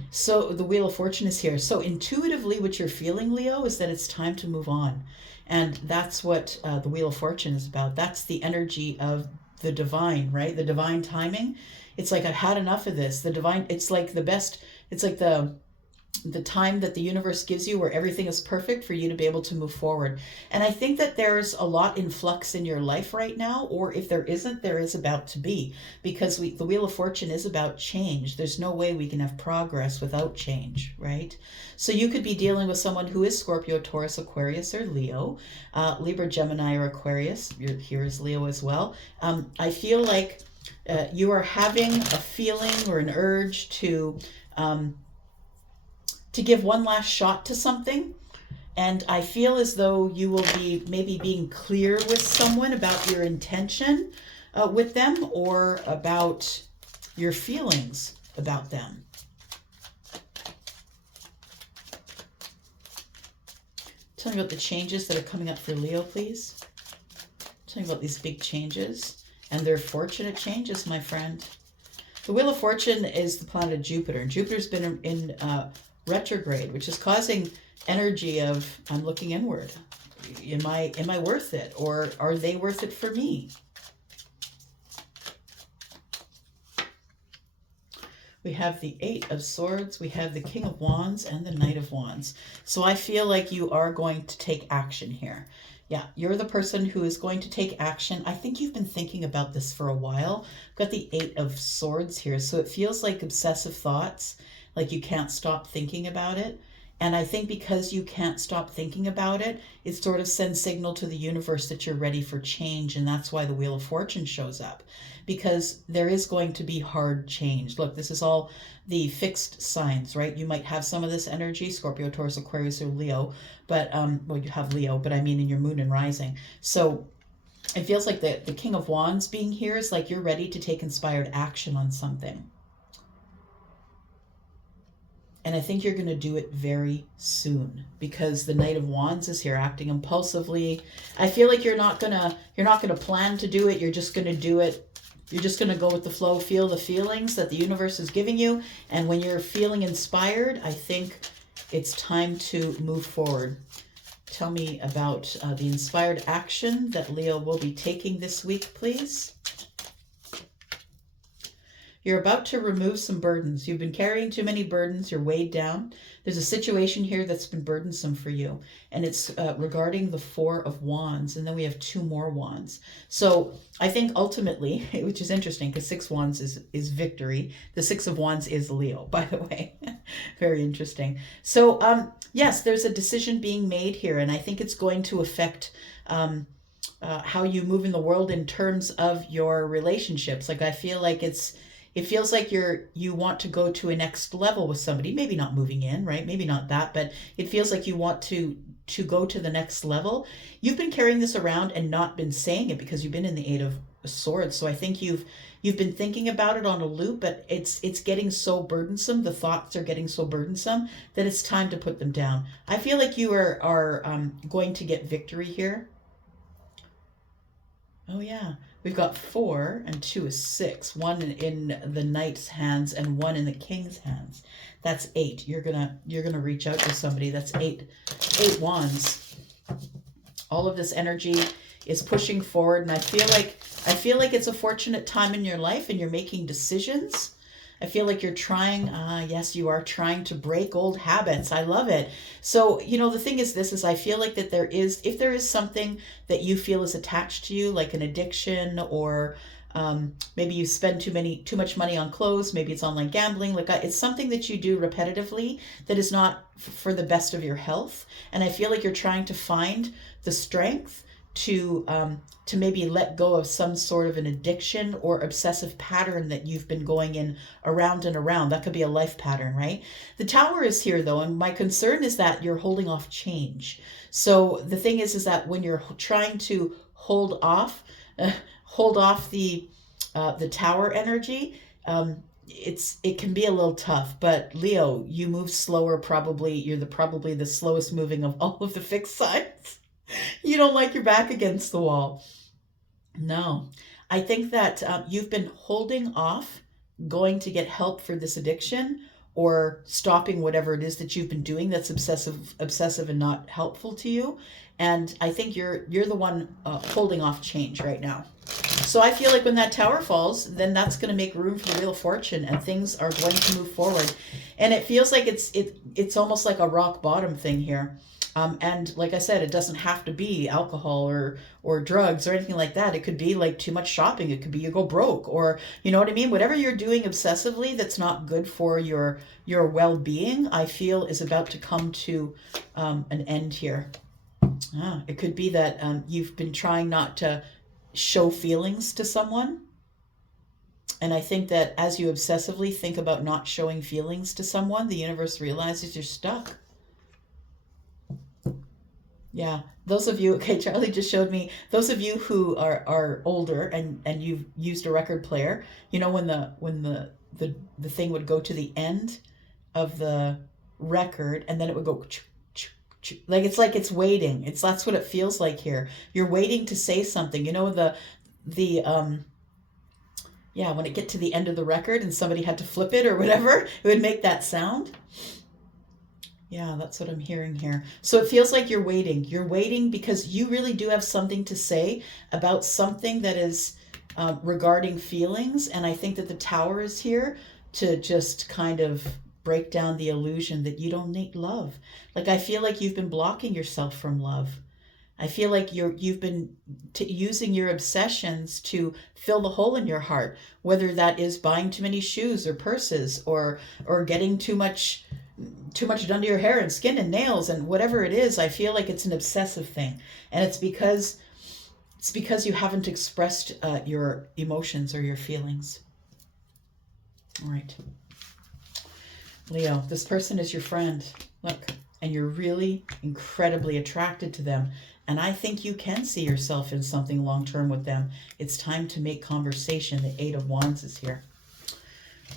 So the Wheel of Fortune is here. So intuitively, what you're feeling, Leo, is that it's time to move on. And that's what the Wheel of Fortune is about. That's the energy of the divine, right? The divine timing. It's like, I've had enough of this. The divine, it's like the best, it's like the time that the universe gives you where everything is perfect for you to be able to move forward. And I think that there's a lot in flux in your life right now, or if there isn't, there is about to be, because the Wheel of Fortune is about change. There's no way we can have progress without change, right? So you could be dealing with someone who is Scorpio, Taurus, Aquarius, or Leo, Libra, Gemini, or Aquarius. You're here as Leo as well. I feel like you are having a feeling or an urge to give one last shot to something. And I feel as though you will be maybe being clear with someone about your intention with them, or about your feelings about them. Tell me about the changes that are coming up for Leo, please. Tell me about these big changes, and they're fortunate changes, my friend. The Wheel of Fortune is the planet Jupiter, and Jupiter's been in retrograde, which is causing energy of, I'm looking inward. Am I worth it, or are they worth it for me? We have the Eight of Swords, we have the King of Wands, and the Knight of Wands. So I feel like you are going to take action here. Yeah, you're the person who is going to take action. I think you've been thinking about this for a while. I've got the Eight of Swords here, so it feels like obsessive thoughts, like you can't stop thinking about it. And I think because you can't stop thinking about it, it sort of sends signal to the universe that you're ready for change. And that's why the Wheel of Fortune shows up, because there is going to be hard change. Look, this is all the fixed signs, right? You might have some of this energy, Scorpio, Taurus, Aquarius, or Leo, but, well, you have Leo, but I mean in your moon and rising. So it feels like the King of Wands being here is like you're ready to take inspired action on something. And I think you're going to do it very soon, because the Knight of Wands is here acting impulsively. I feel like you're not going to plan to do it. You're just going to do it. You're just going to go with the flow, feel the feelings that the universe is giving you. And when you're feeling inspired, I think it's time to move forward. Tell me about the inspired action that Leo will be taking this week, please. You're about to remove some burdens. You've been carrying too many burdens. You're weighed down. There's a situation here that's been burdensome for you. And it's regarding the Four of Wands. And then we have two more wands. So I think ultimately, which is interesting because Six Wands is victory. The Six of Wands is Leo, by the way. Very interesting. So yes, there's a decision being made here. And I think it's going to affect how you move in the world in terms of your relationships. Like I feel like it feels like you want to go to a next level with somebody, maybe not moving in, right? Maybe not that, but it feels like you want to go to the next level. You've been carrying this around and not been saying it because you've been in the Eight of Swords. So I think you've been thinking about it on a loop, but it's getting so burdensome. The thoughts are getting so burdensome that it's time to put them down. I feel like you are going to get victory here. Oh yeah. We've got 4 and 2 is 6. 1 in the Knight's hands and 1 in the King's hands. That's 8. You're gonna reach out to somebody. That's 8 wands. All of this energy is pushing forward, and I feel like it's a fortunate time in your life, and you're making decisions. I feel like you're trying, yes, you are trying to break old habits. I love it. So, the thing is I feel like that if there is something that you feel is attached to you, like an addiction, or maybe you spend too much money on clothes, maybe it's online gambling, like it's something that you do repetitively that is not for the best of your health. And I feel like you're trying to find the strength to maybe let go of some sort of an addiction or obsessive pattern that you've been going in around and around. That could be a life pattern, right? The Tower is here though, and my concern is that you're holding off change. So the thing is that when you're trying to hold off the Tower energy, it can be a little tough. But Leo, you move slower. Probably you're probably the slowest moving of all of the fixed signs. You don't like your back against the wall. No. I think that you've been holding off going to get help for this addiction, or stopping whatever it is that you've been doing that's obsessive and not helpful to you. And I think you're the one holding off change right now. So I feel like when that tower falls, then that's going to make room for the Wheel of Fortune, and things are going to move forward. And it feels like it's almost like a rock bottom thing here. And like I said, it doesn't have to be alcohol or drugs or anything like that. It could be like too much shopping. It could be you go broke, or you know what I mean? Whatever you're doing obsessively that's not good for your well-being, I feel is about to come to an end here. It could be that you've been trying not to show feelings to someone. And I think that as you obsessively think about not showing feelings to someone, the universe realizes you're stuck. Yeah, those of you, okay, Charlie just showed me, those of you who are older and you've used a record player, you know, when the thing would go to the end of the record, and then it would go like it's waiting. That's what it feels like here. You're waiting to say something. You know, yeah, when it get to the end of the record and somebody had to flip it or whatever, it would make that sound. Yeah, that's what I'm hearing here. So it feels like you're waiting. You're waiting because you really do have something to say about something that is regarding feelings. And I think that the Tower is here to just kind of break down the illusion that you don't need love. Like, I feel like you've been blocking yourself from love. I feel like you've been using your obsessions to fill the hole in your heart, whether that is buying too many shoes or purses, or getting too much done to your hair and skin and nails and whatever it is. I feel like it's an obsessive thing, and it's because you haven't expressed your emotions or your feelings. All right, Leo, this person is your friend. Look, and you're really incredibly attracted to them. And I think you can see yourself in something long-term with them. It's time to make conversation. The Eight of Wands is here.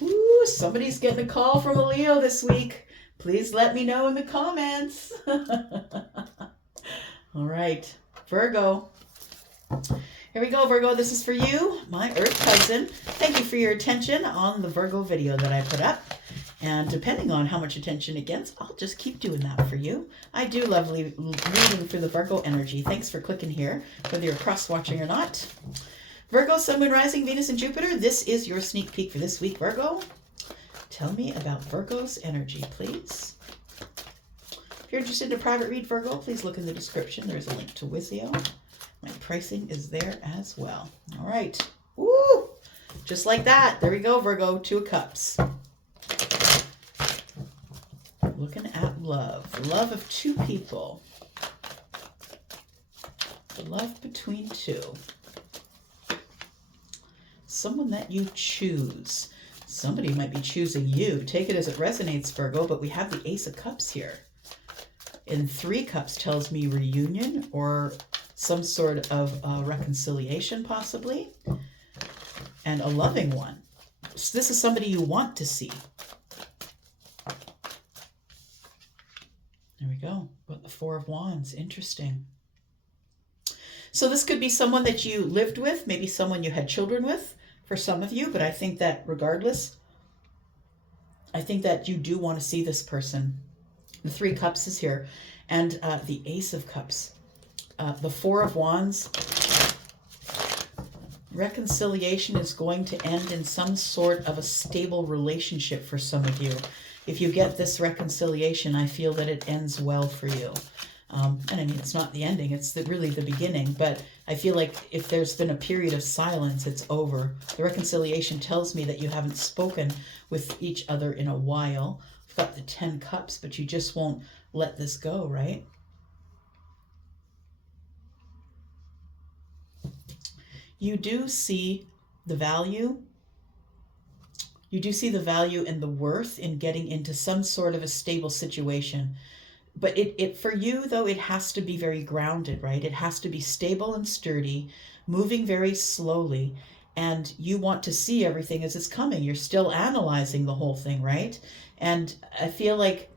Ooh, somebody's getting a call from a Leo this week. Please let me know in the comments. All right, Virgo. Here we go, Virgo. This is for you, my Earth cousin. Thank you for your attention on the Virgo video that I put up. And depending on how much attention it gets, I'll just keep doing that for you. I do love reading through the Virgo energy. Thanks for clicking here, whether you're cross-watching or not. Virgo, Sun, Moon, Rising, Venus, and Jupiter. This is your sneak peek for this week, Virgo. Tell me about Virgo's energy, please. If you're interested in a private read, Virgo, please look in the description. There's a link to Wizio. My pricing is there as well. All right. Woo! Just like that. There we go, Virgo. 2 of Cups. Looking at love. Love of 2 people. Love between 2. Someone that you choose. Somebody might be choosing you. Take it as it resonates, Virgo, but we have the Ace of Cups here. And 3 Cups tells me reunion or some sort of reconciliation, possibly. And a loving one. So this is somebody you want to see. There we go. Got the 4 of Wands. Interesting. So this could be someone that you lived with, maybe someone you had children with for some of you, but I think that regardless, I think that you do want to see this person. The 3 Cups is here, and the Ace of Cups. The 4 of Wands. Reconciliation is going to end in some sort of a stable relationship for some of you. If you get this reconciliation, I feel that it ends well for you. And I mean, it's not the ending, it's really the beginning. But I feel like if there's been a period of silence, it's over. The reconciliation tells me that you haven't spoken with each other in a while. I've got the 10 Cups, but you just won't let this go, right? You do see the value. You do see the value and the worth in getting into some sort of a stable situation. But it for you, though, it has to be very grounded, right? It has to be stable and sturdy, moving very slowly. And you want to see everything as it's coming. You're still analyzing the whole thing, right? And I feel like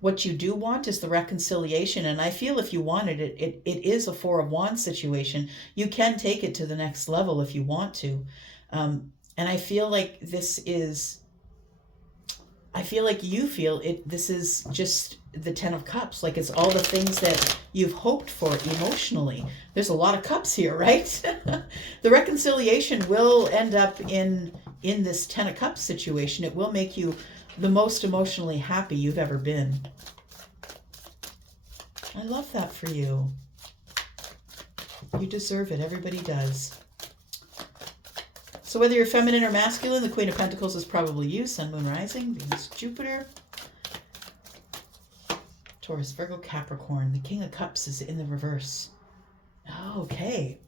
what you do want is the reconciliation. And I feel if you wanted it, it is a Four of Wands situation. You can take it to the next level if you want to. And I feel like I feel like you feel it. This is just the Ten of Cups. Like it's all the things that you've hoped for emotionally. There's a lot of cups here, right? The reconciliation will end up in this Ten of Cups situation. It will make you the most emotionally happy you've ever been. I love that for you. You deserve it. Everybody does. So whether you're feminine or masculine, the Queen of Pentacles is probably you. Sun, Moon, Rising, Venus, Jupiter. Taurus, Virgo, Capricorn. The King of Cups is in the reverse. Okay.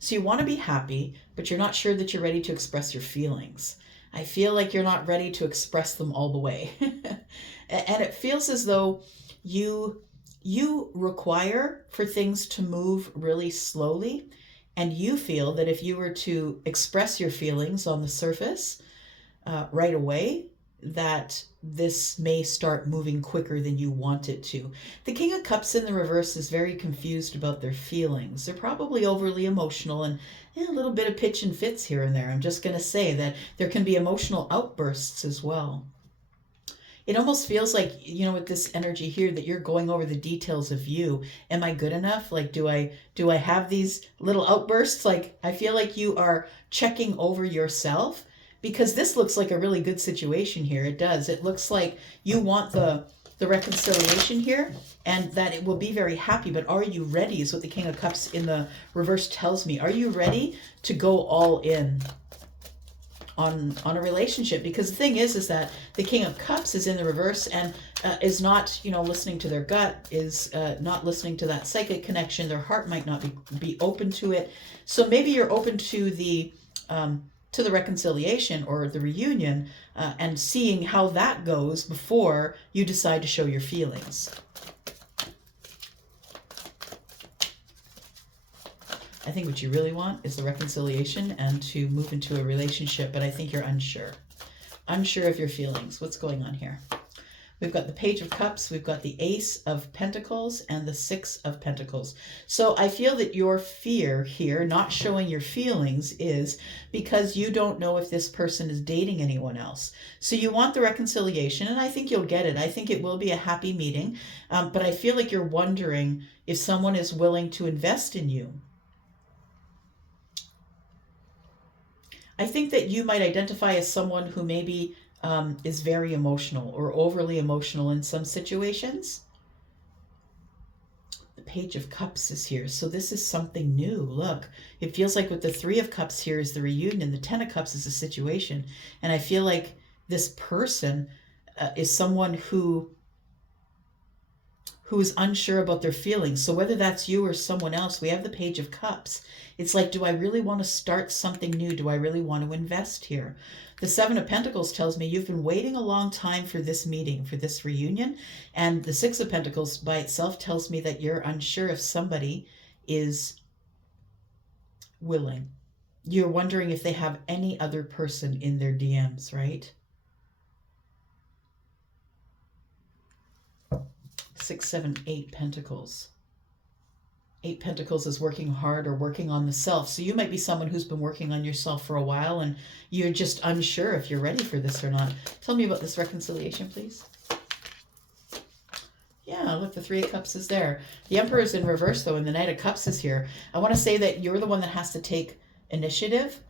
So you want to be happy, but you're not sure that you're ready to express your feelings. I feel like you're not ready to express them all the way. And it feels as though you require for things to move really slowly. And you feel that if you were to express your feelings on the surface right away, that this may start moving quicker than you want it to. The King of Cups in the reverse is very confused about their feelings. They're probably overly emotional and a little bit of pitch and fits here and there. I'm just going to say that there can be emotional outbursts as well. It almost feels like, you know, with this energy here that you're going over the details of you. Am I good enough? Like, do I have these little outbursts? Like, I feel like you are checking over yourself, because this looks like a really good situation here. It does. It looks like you want the reconciliation here and that it will be very happy. But are you ready is what the King of Cups in the reverse tells me. Are you ready to go all in on a relationship? Because the thing is that the King of Cups is in the reverse and is not, you know, listening to their gut, is not listening to that psychic connection. Their heart might not be open to it. So maybe you're open to the reconciliation or the reunion and seeing how that goes before you decide to show your feelings. I think what you really want is the reconciliation and to move into a relationship, but I think you're unsure. Unsure of your feelings. What's going on here? We've got the Page of Cups, we've got the Ace of Pentacles, and the Six of Pentacles. So I feel that your fear here, not showing your feelings, is because you don't know if this person is dating anyone else. So you want the reconciliation, and I think you'll get it. I think it will be a happy meeting, but I feel like you're wondering if someone is willing to invest in you. I think that you might identify as someone who maybe is very emotional or overly emotional in some situations. The Page of Cups is here. So this is something new. Look, it feels like with the Three of Cups here is the reunion. The Ten of Cups is a situation. And I feel like this person is someone who is unsure about their feelings. So whether that's you or someone else, we have the Page of Cups. It's like, do I really want to start something new? Do I really want to invest here? The Seven of Pentacles tells me you've been waiting a long time for this meeting, for this reunion. And the Six of Pentacles by itself tells me that you're unsure if somebody is willing. You're wondering if they have any other person in their DMs, right? 6, 7, 8 Pentacles. 8 Pentacles is working hard or working on the self. So you might be someone who's been working on yourself for a while and you're just unsure if you're ready for this or not. Tell me about this reconciliation, please. Yeah, look, the Three of Cups is there. The Emperor is in reverse, though, and the Knight of Cups is here. I want to say that you're the one that has to take initiative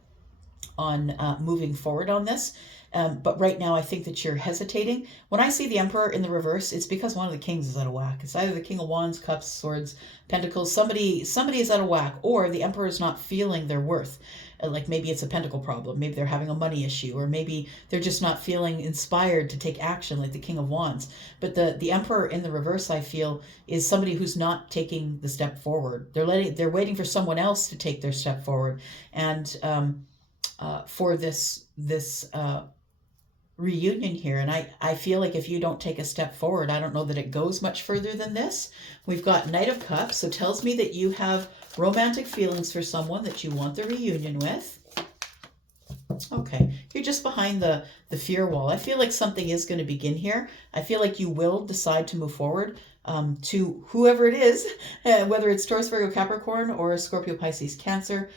on moving forward on this. But right now, I think that you're hesitating. When I see the Emperor in the reverse, it's because one of the kings is out of whack. It's either the King of Wands, Cups, Swords, Pentacles. Somebody is out of whack, or the Emperor is not feeling their worth. Like maybe it's a pentacle problem. Maybe they're having a money issue, or maybe they're just not feeling inspired to take action like the King of Wands. But the Emperor in the reverse, I feel, is somebody who's not taking the step forward. They're waiting for someone else to take their step forward. And for this reunion here, and I feel like if you don't take a step forward, I don't know that it goes much further than this. We've got Knight of Cups, so tells me that you have romantic feelings for someone that you want the reunion with. Okay, you're just behind the fear wall. I feel like something is going to begin here. I feel like you will decide to move forward to whoever it is, whether it's Taurus, Virgo, Capricorn, or Scorpio, Pisces, Cancer,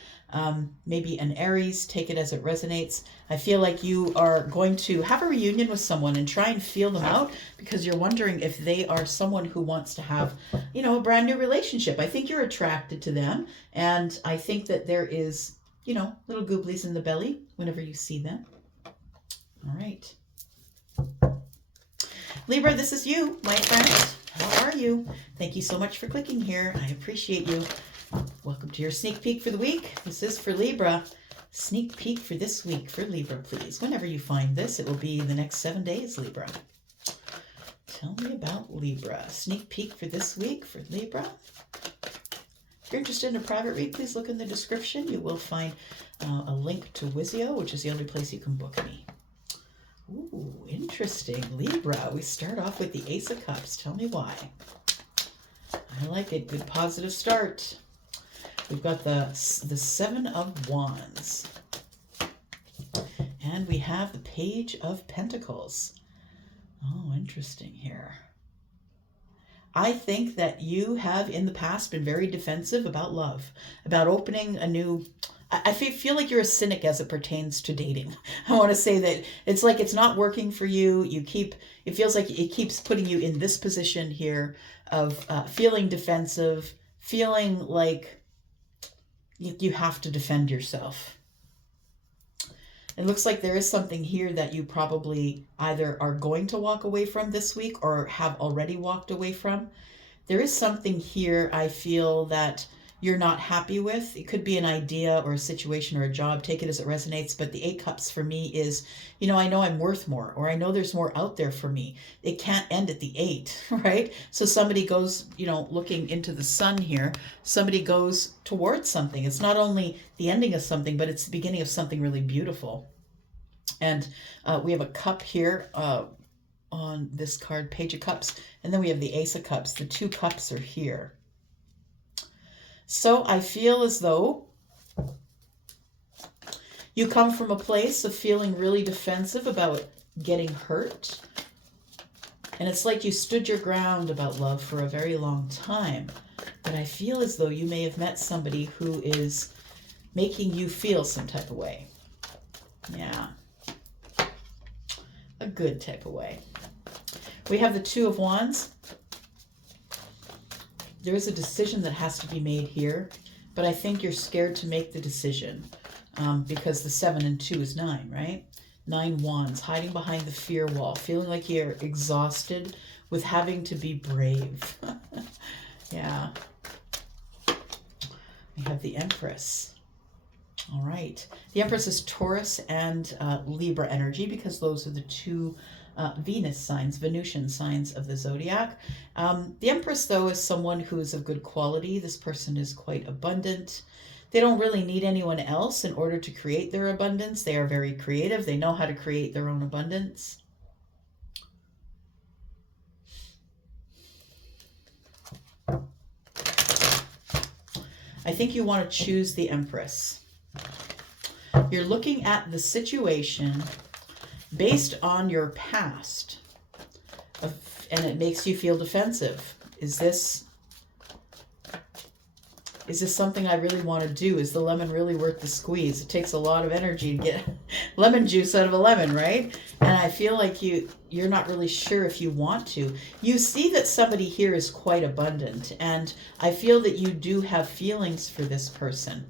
maybe an Aries. Take it as it resonates. I feel like you are going to have a reunion with someone and try and feel them out because you're wondering if they are someone who wants to have, you know, a brand new relationship. I think you're attracted to them, and I think that there is, you know, little gooblies in the belly whenever you see them. All right. Libra, this is you, my friend. How are you? Thank you so much for clicking here. I appreciate you. Welcome to your sneak peek for the week. This is for Libra. Sneak peek for this week for Libra, please. Whenever you find this, it will be the next 7 days, Libra. Tell me about Libra. Sneak peek for this week for Libra. If you're interested in a private read, please look in the description. You will find a link to Wizio, which is the only place you can book me. Ooh, interesting. Libra, we start off with the Ace of Cups. Tell me why. I like it. Good positive start. We've got the Seven of Wands. And we have the Page of Pentacles. Oh, interesting here. I think that you have in the past been very defensive about love, about opening a new... I feel like you're a cynic as it pertains to dating. I want to say that it's like it's not working for you. It feels like it keeps putting you in this position here of feeling defensive, feeling like you have to defend yourself. It looks like there is something here that you probably either are going to walk away from this week or have already walked away from. There is something here I feel that you're not happy with. It could be an idea or a situation or a job. Take it as it resonates. But the 8 Cups for me is, you know I'm worth more, or I know there's more out there for me. It can't end at the 8, right? So somebody goes, looking into the sun here, somebody goes towards something. It's not only the ending of something, but it's the beginning of something really beautiful. And we have a cup here on this card, Page of Cups. And then we have the Ace of Cups. The 2 cups are here. So I feel as though you come from a place of feeling really defensive about getting hurt. And it's like you stood your ground about love for a very long time. But I feel as though you may have met somebody who is making you feel some type of way. Yeah. A good type of way. We have the 2 of Wands. There is a decision that has to be made here, but I think you're scared to make the decision because the 7 and 2 is 9, right? 9 Wands, hiding behind the fear wall, feeling like you're exhausted with having to be brave. Yeah. We have the Empress. All right. The Empress is Taurus and Libra energy because those are the 2 Venus signs, Venusian signs of the zodiac. The Empress, though, is someone who is of good quality. This person is quite abundant. They don't really need anyone else in order to create their abundance. They are very creative. They know how to create their own abundance. I think you want to choose the Empress. You're looking at the situation based on your past, and it makes you feel defensive. Is this something I really want to do? Is the lemon really worth the squeeze? It takes a lot of energy to get lemon juice out of a lemon, right? And I feel like you're not really sure if you want to. You see that somebody here is quite abundant, and I feel that you do have feelings for this person.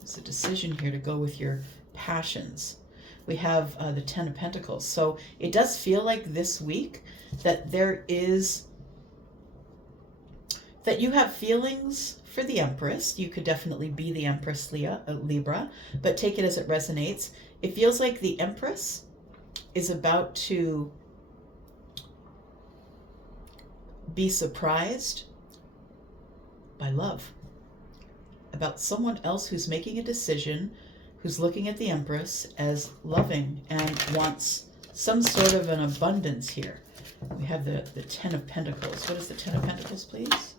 It's a decision here to go with your passions. We have the 10 of Pentacles. So it does feel like this week that that you have feelings for the Empress. You could definitely be the Empress Libra, but take it as it resonates. It feels like the Empress is about to be surprised by love, about someone else who's making a decision, who's looking at the Empress as loving and wants some sort of an abundance here. We have the 10 of Pentacles. What is the 10 of Pentacles, please?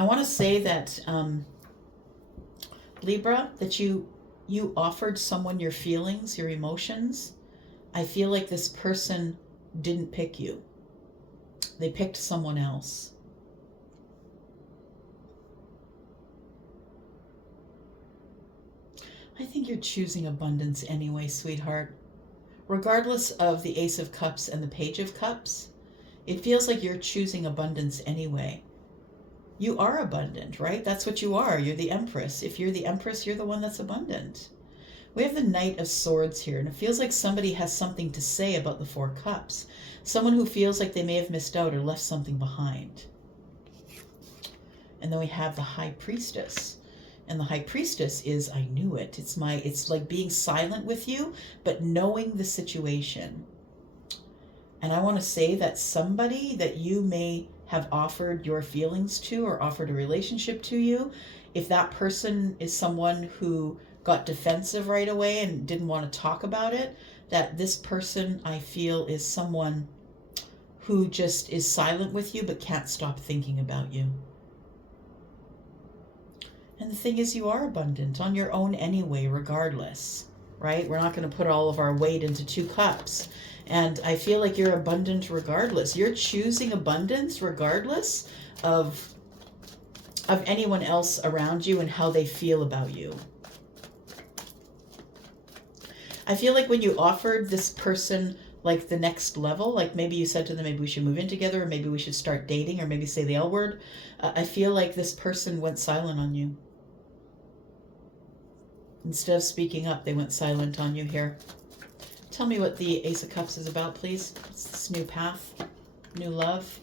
I want to say that, Libra, that you offered someone your feelings, your emotions. I feel like this person didn't pick you. They picked someone else. I think you're choosing abundance anyway, sweetheart. Regardless of the Ace of Cups and the Page of Cups, it feels like you're choosing abundance anyway. You are abundant, right? That's what you are. You're the Empress. If you're the Empress, you're the one that's abundant. We have the Knight of Swords here, and it feels like somebody has something to say about the Four Cups. Someone who feels like they may have missed out or left something behind. And then we have the High Priestess. And the High Priestess is, I knew it. It's like being silent with you, but knowing the situation. And I want to say that somebody that you may have offered your feelings to or offered a relationship to you, if that person is someone who got defensive right away and didn't want to talk about it, that this person, I feel, is someone who just is silent with you but can't stop thinking about you. And the thing is, you are abundant on your own anyway, regardless, right? We're not going to put all of our weight into 2 cups. And I feel like you're abundant regardless. You're choosing abundance regardless of anyone else around you and how they feel about you. I feel like when you offered this person like the next level, like maybe you said to them, maybe we should move in together, or maybe we should start dating, or maybe say the L word, I feel like this person went silent on you. Instead of speaking up, they went silent on you here. Tell me what the Ace of Cups is about, please. What's this new path, new love?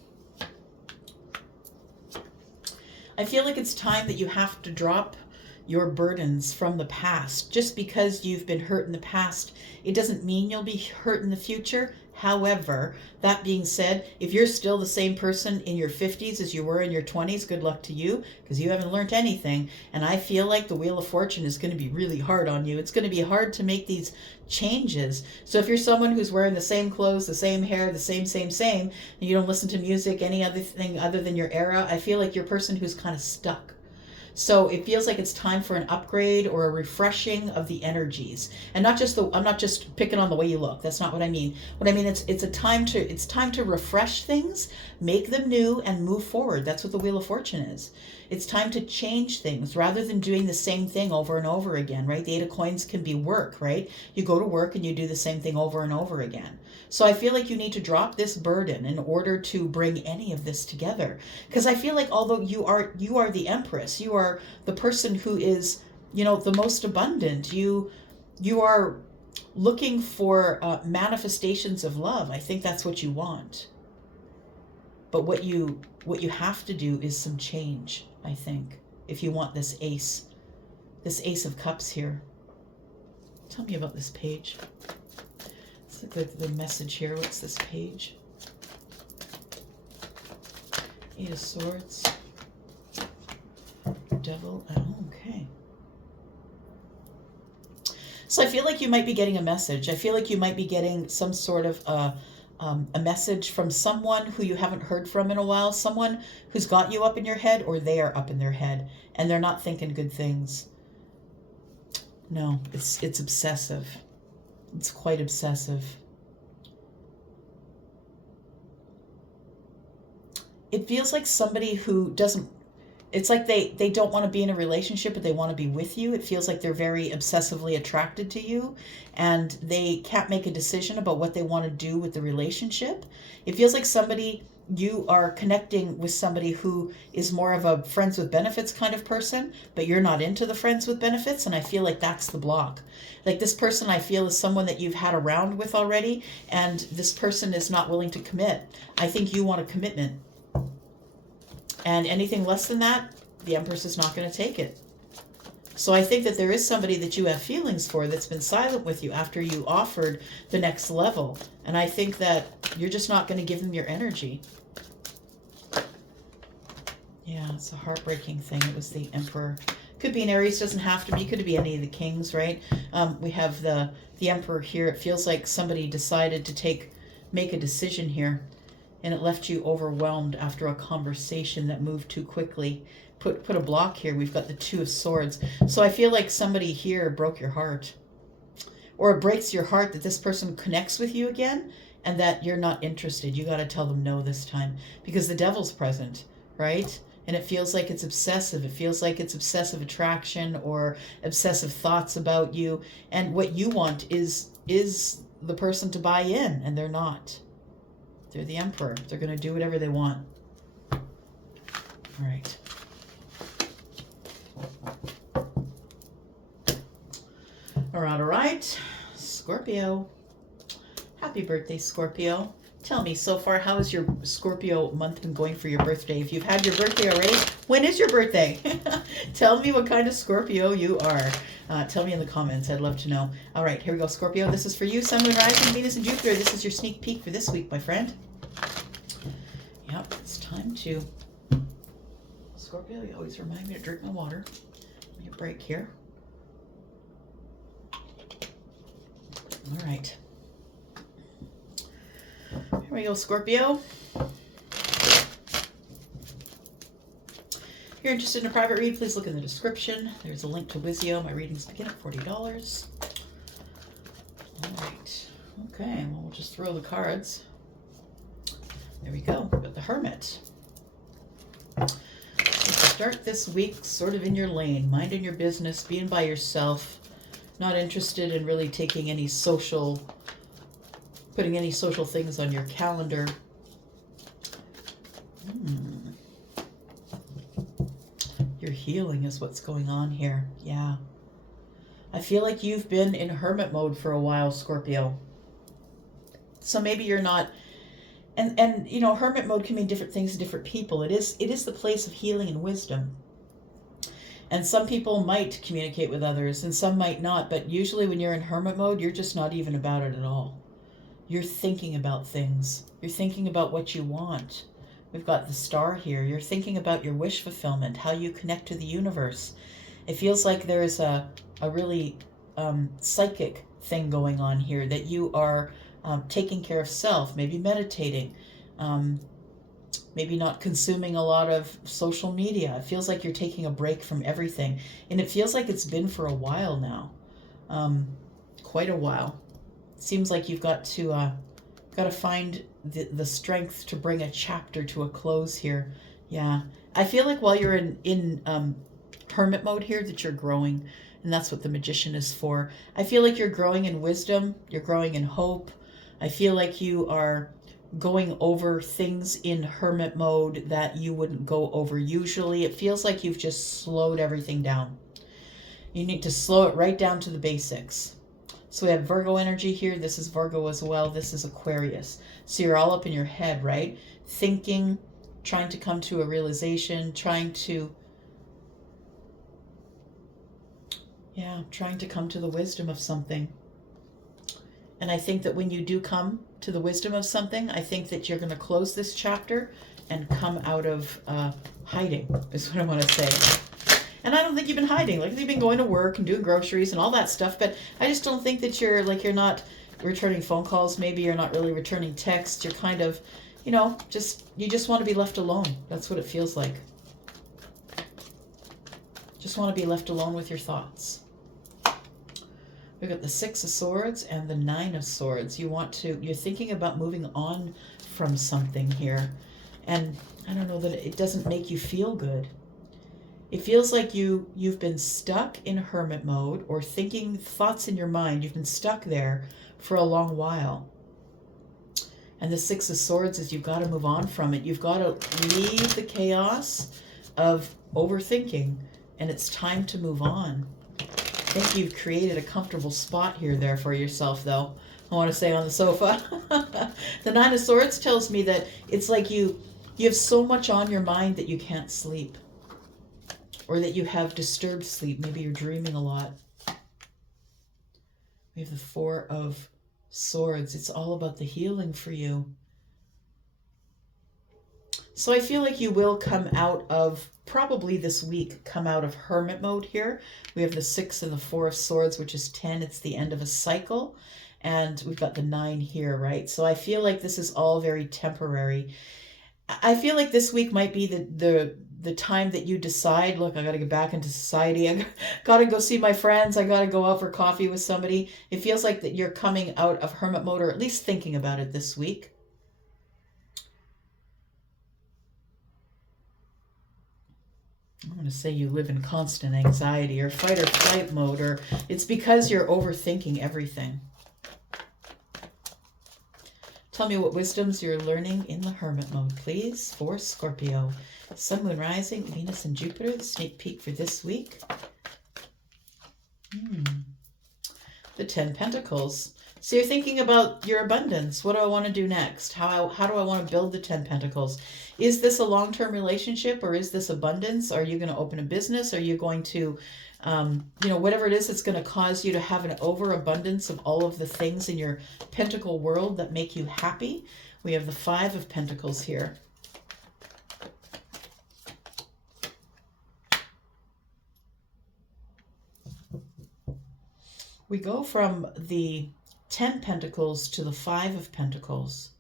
I feel like it's time that you have to drop your burdens from the past. Just because you've been hurt in the past, it doesn't mean you'll be hurt in the future. However, that being said, if you're still the same person in your 50s as you were in your 20s, good luck to you, because you haven't learned anything. And I feel like the Wheel of Fortune is going to be really hard on you. It's going to be hard to make these changes. So if you're someone who's wearing the same clothes, the same hair, the same, and you don't listen to music, any other thing other than your era, I feel like you're a person who's kind of stuck. So it feels like it's time for an upgrade or a refreshing of the energies. And not just I'm not just picking on the way you look. That's not what I mean. What I mean, it's time to refresh things, make them new, and move forward. That's what the Wheel of Fortune is. It's time to change things rather than doing the same thing over and over again, right? The Eight of Coins can be work, right? You go to work and you do the same thing over and over again. So I feel like you need to drop this burden in order to bring any of this together. Because I feel like although you are the Empress, you are the person who is, the most abundant. You are looking for manifestations of love. I think that's what you want. But what you have to do is some change, I think, if you want this Ace of Cups here. Tell me about this page. Let's look at the message here. What's this page? Eight of Swords. Devil. Oh, okay. So I feel like you might be getting a message. I feel like you might be getting some sort of a message from someone who you haven't heard from in a while, someone who's got you up in your head, or they are up in their head and they're not thinking good things. No, it's obsessive. It's quite obsessive. It feels like somebody who doesn't, it's like they don't want to be in a relationship, but they want to be with you. It feels like they're very obsessively attracted to you, and they can't make a decision about what they want to do with the relationship. It feels like you are connecting with somebody who is more of a friends with benefits kind of person, but you're not into the friends with benefits, and I feel like that's the block. Like this person, I feel, is someone that you've had around with already, and this person is not willing to commit. I think you want a commitment. And anything less than that, the Empress is not going to take it. So I think that there is somebody that you have feelings for that's been silent with you after you offered the next level. And I think that you're just not going to give them your energy. Yeah, it's a heartbreaking thing. It was the Emperor. Could be an Aries, doesn't have to be. Could be any of the kings, right? We have the Emperor here. It feels like somebody decided to make a decision here. and it left you overwhelmed after a conversation that moved too quickly. Put a block here. We've got the Two of Swords. So I feel like somebody here broke your heart. Or it breaks your heart that this person connects with you again and that you're not interested. You got to tell them no this time because the devil's present, right? And it feels like it's obsessive. It feels like it's obsessive attraction or obsessive thoughts about you. And what you want is the person to buy in, and they're not. They're the Emperor. They're going to do whatever they want. All right. All right. Scorpio. Happy birthday, Scorpio. Tell me, so far, how has your Scorpio month been going for your birthday? If you've had your birthday already, when is your birthday? Tell me what kind of Scorpio you are. Tell me in the comments. I'd love to know. All right, here we go, Scorpio. This is for you, Sun, Moon, Rising, Venus, and Jupiter. This is your sneak peek for this week, my friend. Yep, it's time to... Scorpio, you always remind me to drink my water. Give me a break here. All right. Here we go, Scorpio. If you're interested in a private read, please look in the description. There's a link to Wizio. My readings begin at $40. All right. Okay, well, we'll just throw the cards. There we go. We've got the Hermit. Start this week sort of in your lane, minding your business, being by yourself, not interested in really taking any social... putting any social things on your calendar. Your healing is what's going on here. Yeah. I feel like you've been in hermit mode for a while, Scorpio. So maybe you're not... And you know, hermit mode can mean different things to different people. It is the place of healing and wisdom. And some people might communicate with others and some might not. But usually when you're in hermit mode, you're just not even about it at all. You're thinking about things. You're thinking about what you want. We've got the Star here. You're thinking about your wish fulfillment, how you connect to the universe. It feels like there's a really psychic thing going on here, that you are taking care of self, maybe meditating, maybe not consuming a lot of social media. It feels like you're taking a break from everything. And it feels like it's been for a while now, quite a while. Seems like you've got to find the strength to bring a chapter to a close here. Yeah, I feel like while you're in hermit mode here, that you're growing, and that's what the Magician is for. I feel like you're growing in wisdom. You're growing in hope. I feel like you are going over things in hermit mode that you wouldn't go over usually. It feels like you've just slowed everything down. You need to slow it right down to the basics. So we have Virgo energy here. This is Virgo as well. This is Aquarius. So you're all up in your head, right? Thinking, trying to come to a realization, trying to come to the wisdom of something. And I think that when you do come to the wisdom of something, I think that you're going to close this chapter and come out of hiding, is what I want to say. And I don't think you've been hiding. Like, you've been going to work and doing groceries and all that stuff, but I just don't think that you're not returning phone calls. Maybe you're not really returning texts. You're kind of, you know, you just want to be left alone. That's what it feels like. Just want to be left alone with your thoughts. We've got the Six of Swords and the Nine of Swords. You're thinking about moving on from something here. And I don't know, that it doesn't make you feel good. It feels like you've been stuck in hermit mode, or thinking thoughts in your mind. You've been stuck there for a long while. And the Six of Swords is you've got to move on from it. You've got to leave the chaos of overthinking, and it's time to move on. I think you've created a comfortable spot there for yourself, though. I want to say on the sofa. The Nine of Swords tells me that it's like you have so much on your mind that you can't sleep. Or that you have disturbed sleep. Maybe you're dreaming a lot. We have the Four of Swords. It's all about the healing for you. So I feel like you will come out of, probably this week, come out of hermit mode here. We have the Six and the Four of Swords, which is 10. It's the end of a cycle. and we've got the 9 here, right? So I feel like this is all very temporary. I feel like this week might be the time that you decide, look, I got to get back into society. I got to go see my friends. I got to go out for coffee with somebody. It feels like that you're coming out of hermit mode, or at least thinking about it this week. I'm going to say you live in constant anxiety or fight or flight mode, or it's because you're overthinking everything. Tell me what wisdoms you're learning in the hermit mode, please, for Scorpio. Sun, Moon, Rising, Venus, and Jupiter, the sneak peek for this week. The 10 Pentacles. So you're thinking about your abundance. What do I want to do next? How do I want to build the 10 Pentacles? Is this a long-term relationship, or is this abundance? Are you going to open a business? Are you going to, whatever it is that's going to cause you to have an overabundance of all of the things in your pentacle world that make you happy? We have the 5 of Pentacles here. We go from the 10 Pentacles to the 5 of Pentacles.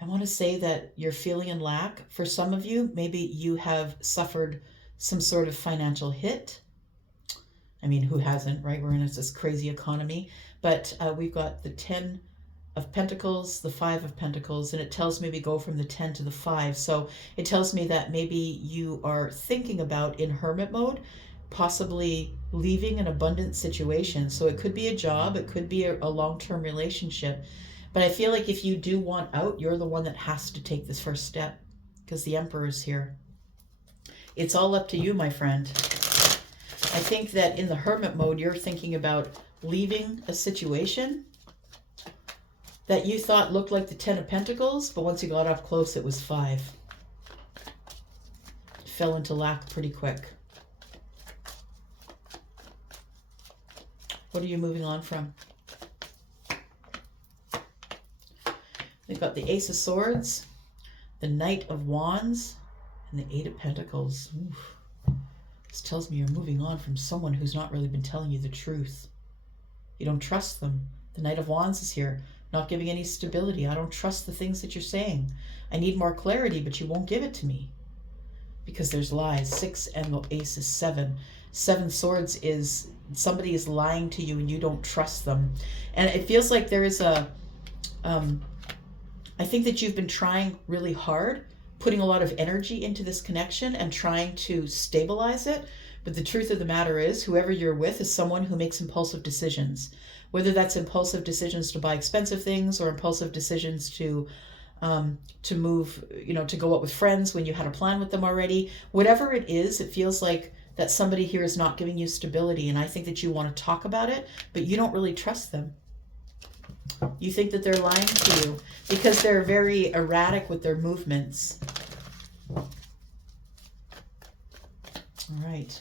I want to say that you're feeling in lack. For some of you, maybe you have suffered some sort of financial hit. I mean, who hasn't, right? We're in this crazy economy. But we've got the 10 of Pentacles, the 5 of Pentacles, and it tells me we go from the 10 to the 5. So it tells me that maybe you are thinking about, in hermit mode, possibly leaving an abundant situation. So it could be a job, it could be a long-term relationship. But I feel like if you do want out, you're the one that has to take this first step, because the Emperor is here. It's all up to you, my friend. I think that in the hermit mode, you're thinking about leaving a situation that you thought looked like the 10 of Pentacles, but once you got up close, it was 5. It fell into lack pretty quick. What are you moving on from? We've got the Ace of Swords, the Knight of Wands, and the 8 of Pentacles. Oof. This tells me you're moving on from someone who's not really been telling you the truth. You don't trust them. The Knight of Wands is here, not giving any stability. I don't trust the things that you're saying. I need more clarity, but you won't give it to me. Because there's lies. 6 and the Ace is 7. 7 Swords is somebody is lying to you and you don't trust them. And it feels like there is a... I think that you've been trying really hard, putting a lot of energy into this connection and trying to stabilize it. But the truth of the matter is, whoever you're with is someone who makes impulsive decisions. Whether that's impulsive decisions to buy expensive things, or impulsive decisions to move, to go out with friends when you had a plan with them already. Whatever it is, it feels like that somebody here is not giving you stability. And I think that you want to talk about it, but you don't really trust them. You think that they're lying to you because they're very erratic with their movements. All right.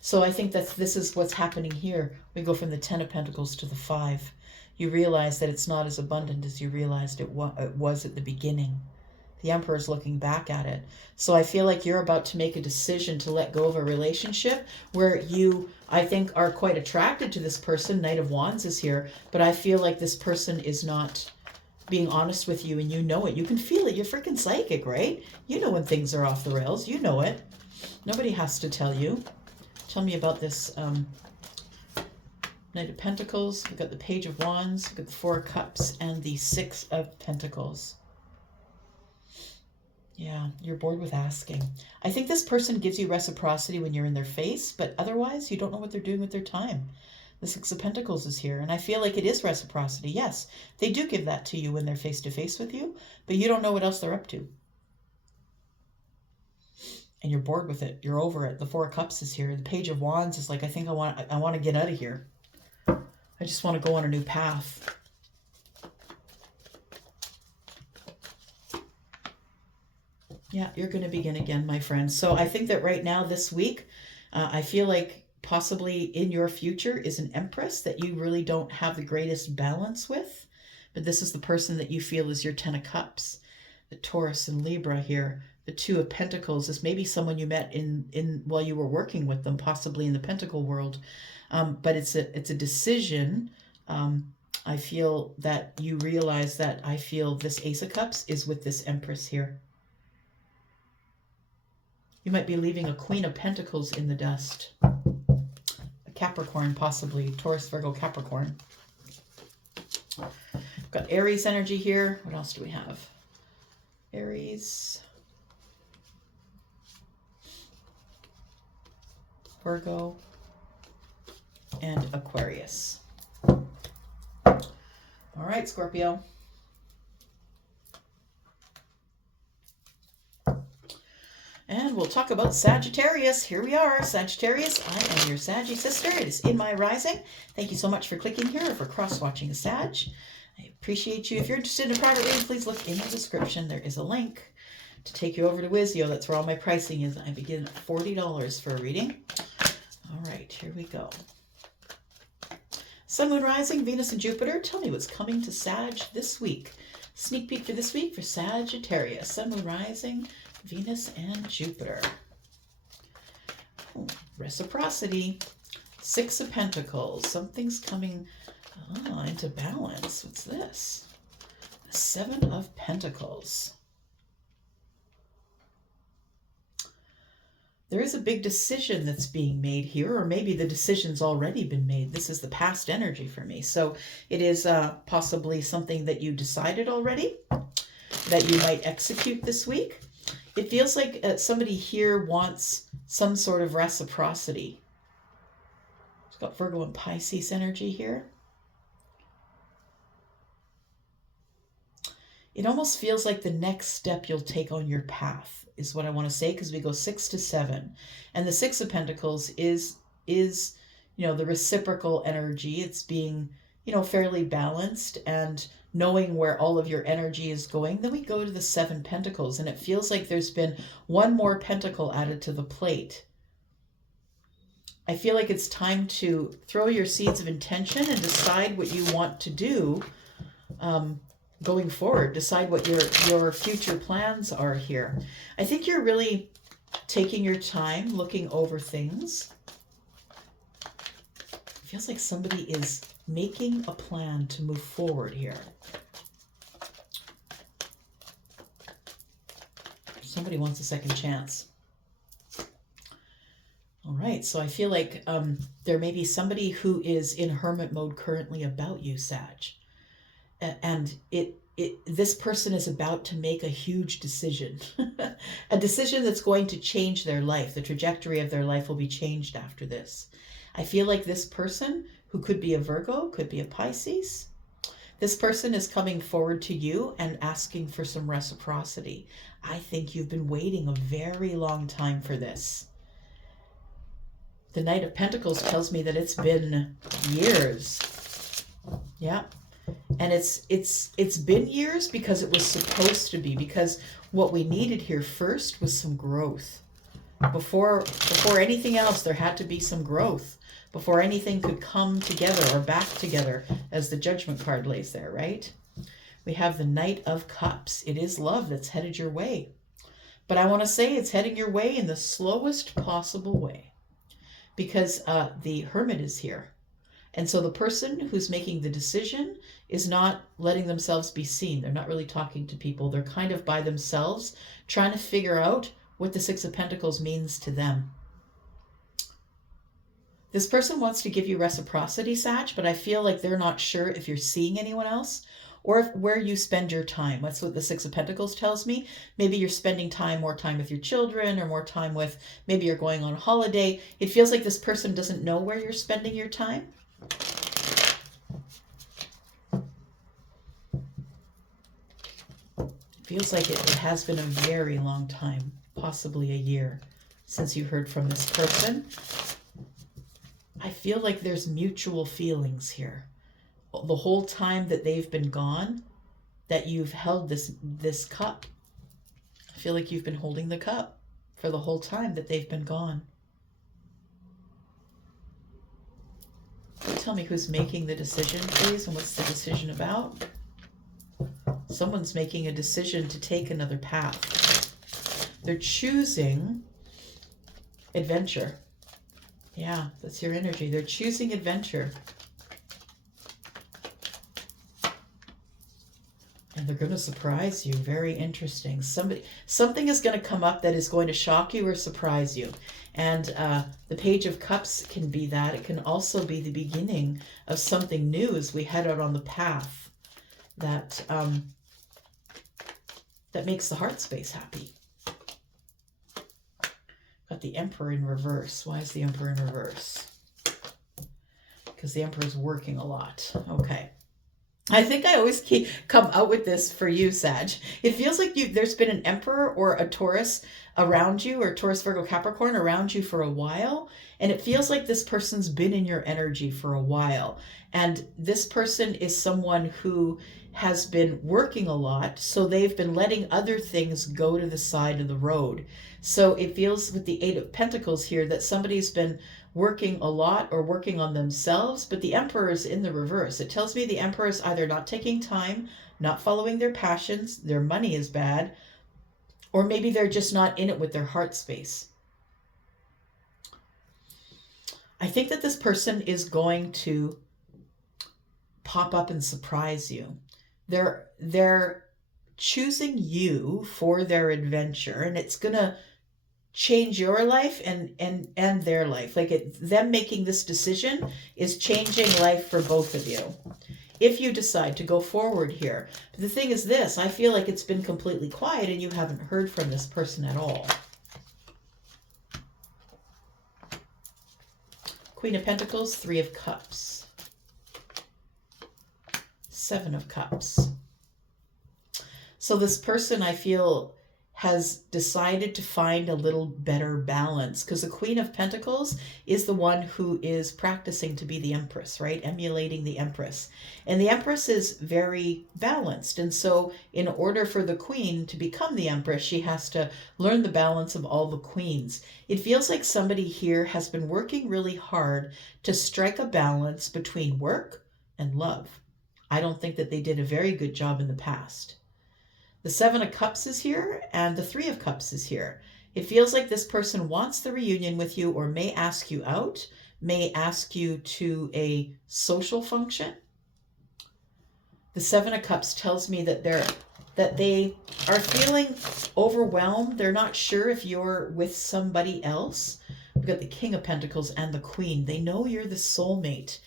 So I think that this is what's happening here. We go from the 10 of Pentacles to the 5. You realize that it's not as abundant as you realized it was at the beginning. The Emperor is looking back at it. So I feel like you're about to make a decision to let go of a relationship where you, I think, are quite attracted to this person. Knight of Wands is here. But I feel like this person is not being honest with you, and you know it. You can feel it. You're freaking psychic, right? You know when things are off the rails. You know it. Nobody has to tell you. Tell me about this Knight of Pentacles. We've got the Page of Wands. We've got the 4 of Cups and the 6 of Pentacles. Yeah, you're bored with asking. I think this person gives you reciprocity when you're in their face, but otherwise you don't know what they're doing with their time. The 6 of Pentacles is here, and I feel like it is reciprocity. Yes, they do give that to you when they're face to face with you, but you don't know what else they're up to. And you're bored with it. You're over it. The 4 of Cups is here. The Page of Wands is like, I think I want to get out of here. I just want to go on a new path. Yeah, you're going to begin again, my friend. So I think that right now, this week, I feel like possibly in your future is an Empress that you really don't have the greatest balance with. But this is the person that you feel is your 10 of Cups. The Taurus and Libra here. The 2 of Pentacles is maybe someone you met in while you were working with them, possibly in the Pentacle world. But it's a decision I feel that you realize that I feel this Ace of Cups is with this Empress here. You might be leaving a Queen of Pentacles in the dust. A Capricorn, possibly. Taurus, Virgo, Capricorn. Got Aries energy here. What else do we have? Aries, Virgo, and Aquarius. All right, Scorpio. And we'll talk about Sagittarius. Here we are, Sagittarius. I am your Saggy sister. It is in my rising. Thank you so much for clicking here or for cross-watching a Sag. I appreciate you. If you're interested in a private reading, please look in the description. There is a link to take you over to Wizio. That's where all my pricing is. I begin at $40 for a reading. All right, here we go. Sun, Moon, Rising, Venus, and Jupiter. Tell me what's coming to Sag this week. Sneak peek for this week for Sagittarius. Sun, Moon, Rising, Venus, and Jupiter. Oh, reciprocity. Six of Pentacles. Something's coming into balance. What's this? The Seven of Pentacles. There is a big decision that's being made here, or maybe the decision's already been made. This is the past energy for me. So it is possibly something that you decided already that you might execute this week. It feels like somebody here wants some sort of reciprocity. It's got Virgo and Pisces energy here. It almost feels like the next step you'll take on your path is what I want to say, because we go 6 to 7. And the Six of Pentacles is the reciprocal energy. It's being, fairly balanced and knowing where all of your energy is going. Then we go to the Seven Pentacles, and it feels like there's been one more pentacle added to the plate. I feel like it's time to throw your seeds of intention and decide what you want to do going forward. Decide what your future plans are here. I think you're really taking your time looking over things. It feels like somebody is making a plan to move forward here. Somebody wants a second chance. All right, so I feel like there may be somebody who is in hermit mode currently about you, Sag. And this person is about to make a huge decision, a decision that's going to change their life. The trajectory of their life will be changed after this. I feel like this person, who could be a Virgo, could be a Pisces, this person is coming forward to you and asking for some reciprocity. I think you've been waiting a very long time for this. The Knight of Pentacles tells me that it's been years. Yeah. And it's been years because it was supposed to be, because what we needed here first was some growth. Before anything else, there had to be some growth before anything could come together or back together, as the Judgment card lays there, right? We have the Knight of Cups. It is love that's headed your way. But I want to say it's heading your way in the slowest possible way, because the Hermit is here. And so the person who's making the decision is not letting themselves be seen. They're not really talking to people. They're kind of by themselves, trying to figure out what the Six of Pentacles means to them. This person wants to give you reciprocity, Sag, but I feel like they're not sure if you're seeing anyone else or where you spend your time. That's what the Six of Pentacles tells me. Maybe you're spending more time with your children, or more time with, maybe you're going on holiday. It feels like this person doesn't know where you're spending your time. Feels like it has been a very long time, possibly a year, since you heard from this person. I feel like there's mutual feelings here. The whole time that they've been gone, that you've held this cup. I feel like you've been holding the cup for the whole time that they've been gone. Tell me who's making the decision, please, and what's the decision about? Someone's making a decision to take another path. They're choosing adventure. Yeah, that's your energy. They're choosing adventure. And they're going to surprise you. Very interesting. Something is going to come up that is going to shock you or surprise you. And the Page of Cups can be that. It can also be the beginning of something new as we head out on the path that that makes the heart space happy. Got the Emperor in reverse. Why is the Emperor in reverse? Because the Emperor is working a lot. Okay. I think I always come out with this for you, Sag. It feels like there's been an Emperor or a Taurus around you, or Taurus, Virgo, Capricorn around you for a while. And it feels like this person's been in your energy for a while. And this person is someone who has been working a lot. So they've been letting other things go to the side of the road. So it feels with the Eight of Pentacles here that somebody's been working a lot or working on themselves, but the Emperor is in the reverse. It tells me the Emperor is either not taking time, not following their passions, their money is bad, or maybe they're just not in it with their heart space. I think that this person is going to pop up and surprise you. They're choosing you for their adventure, and it's going to change your life and their life. Like them making this decision is changing life for both of you if you decide to go forward here. But the thing is this, I feel like it's been completely quiet and you haven't heard from this person at all. Queen of Pentacles, Three of Cups, Seven of Cups. So this person, I feel, has decided to find a little better balance, because the Queen of Pentacles is the one who is practicing to be the Empress, right? Emulating the Empress. And the Empress is very balanced. And so in order for the Queen to become the Empress, she has to learn the balance of all the queens. It feels like somebody here has been working really hard to strike a balance between work and love. I don't think that they did a very good job in the past. The Seven of Cups is here and the Three of Cups is here. It feels like this person wants the reunion with you, or may ask you out, may ask you to a social function. The Seven of Cups tells me that they are feeling overwhelmed. They're not sure if you're with somebody else. We've got the King of Pentacles and the Queen. They know you're the soulmate.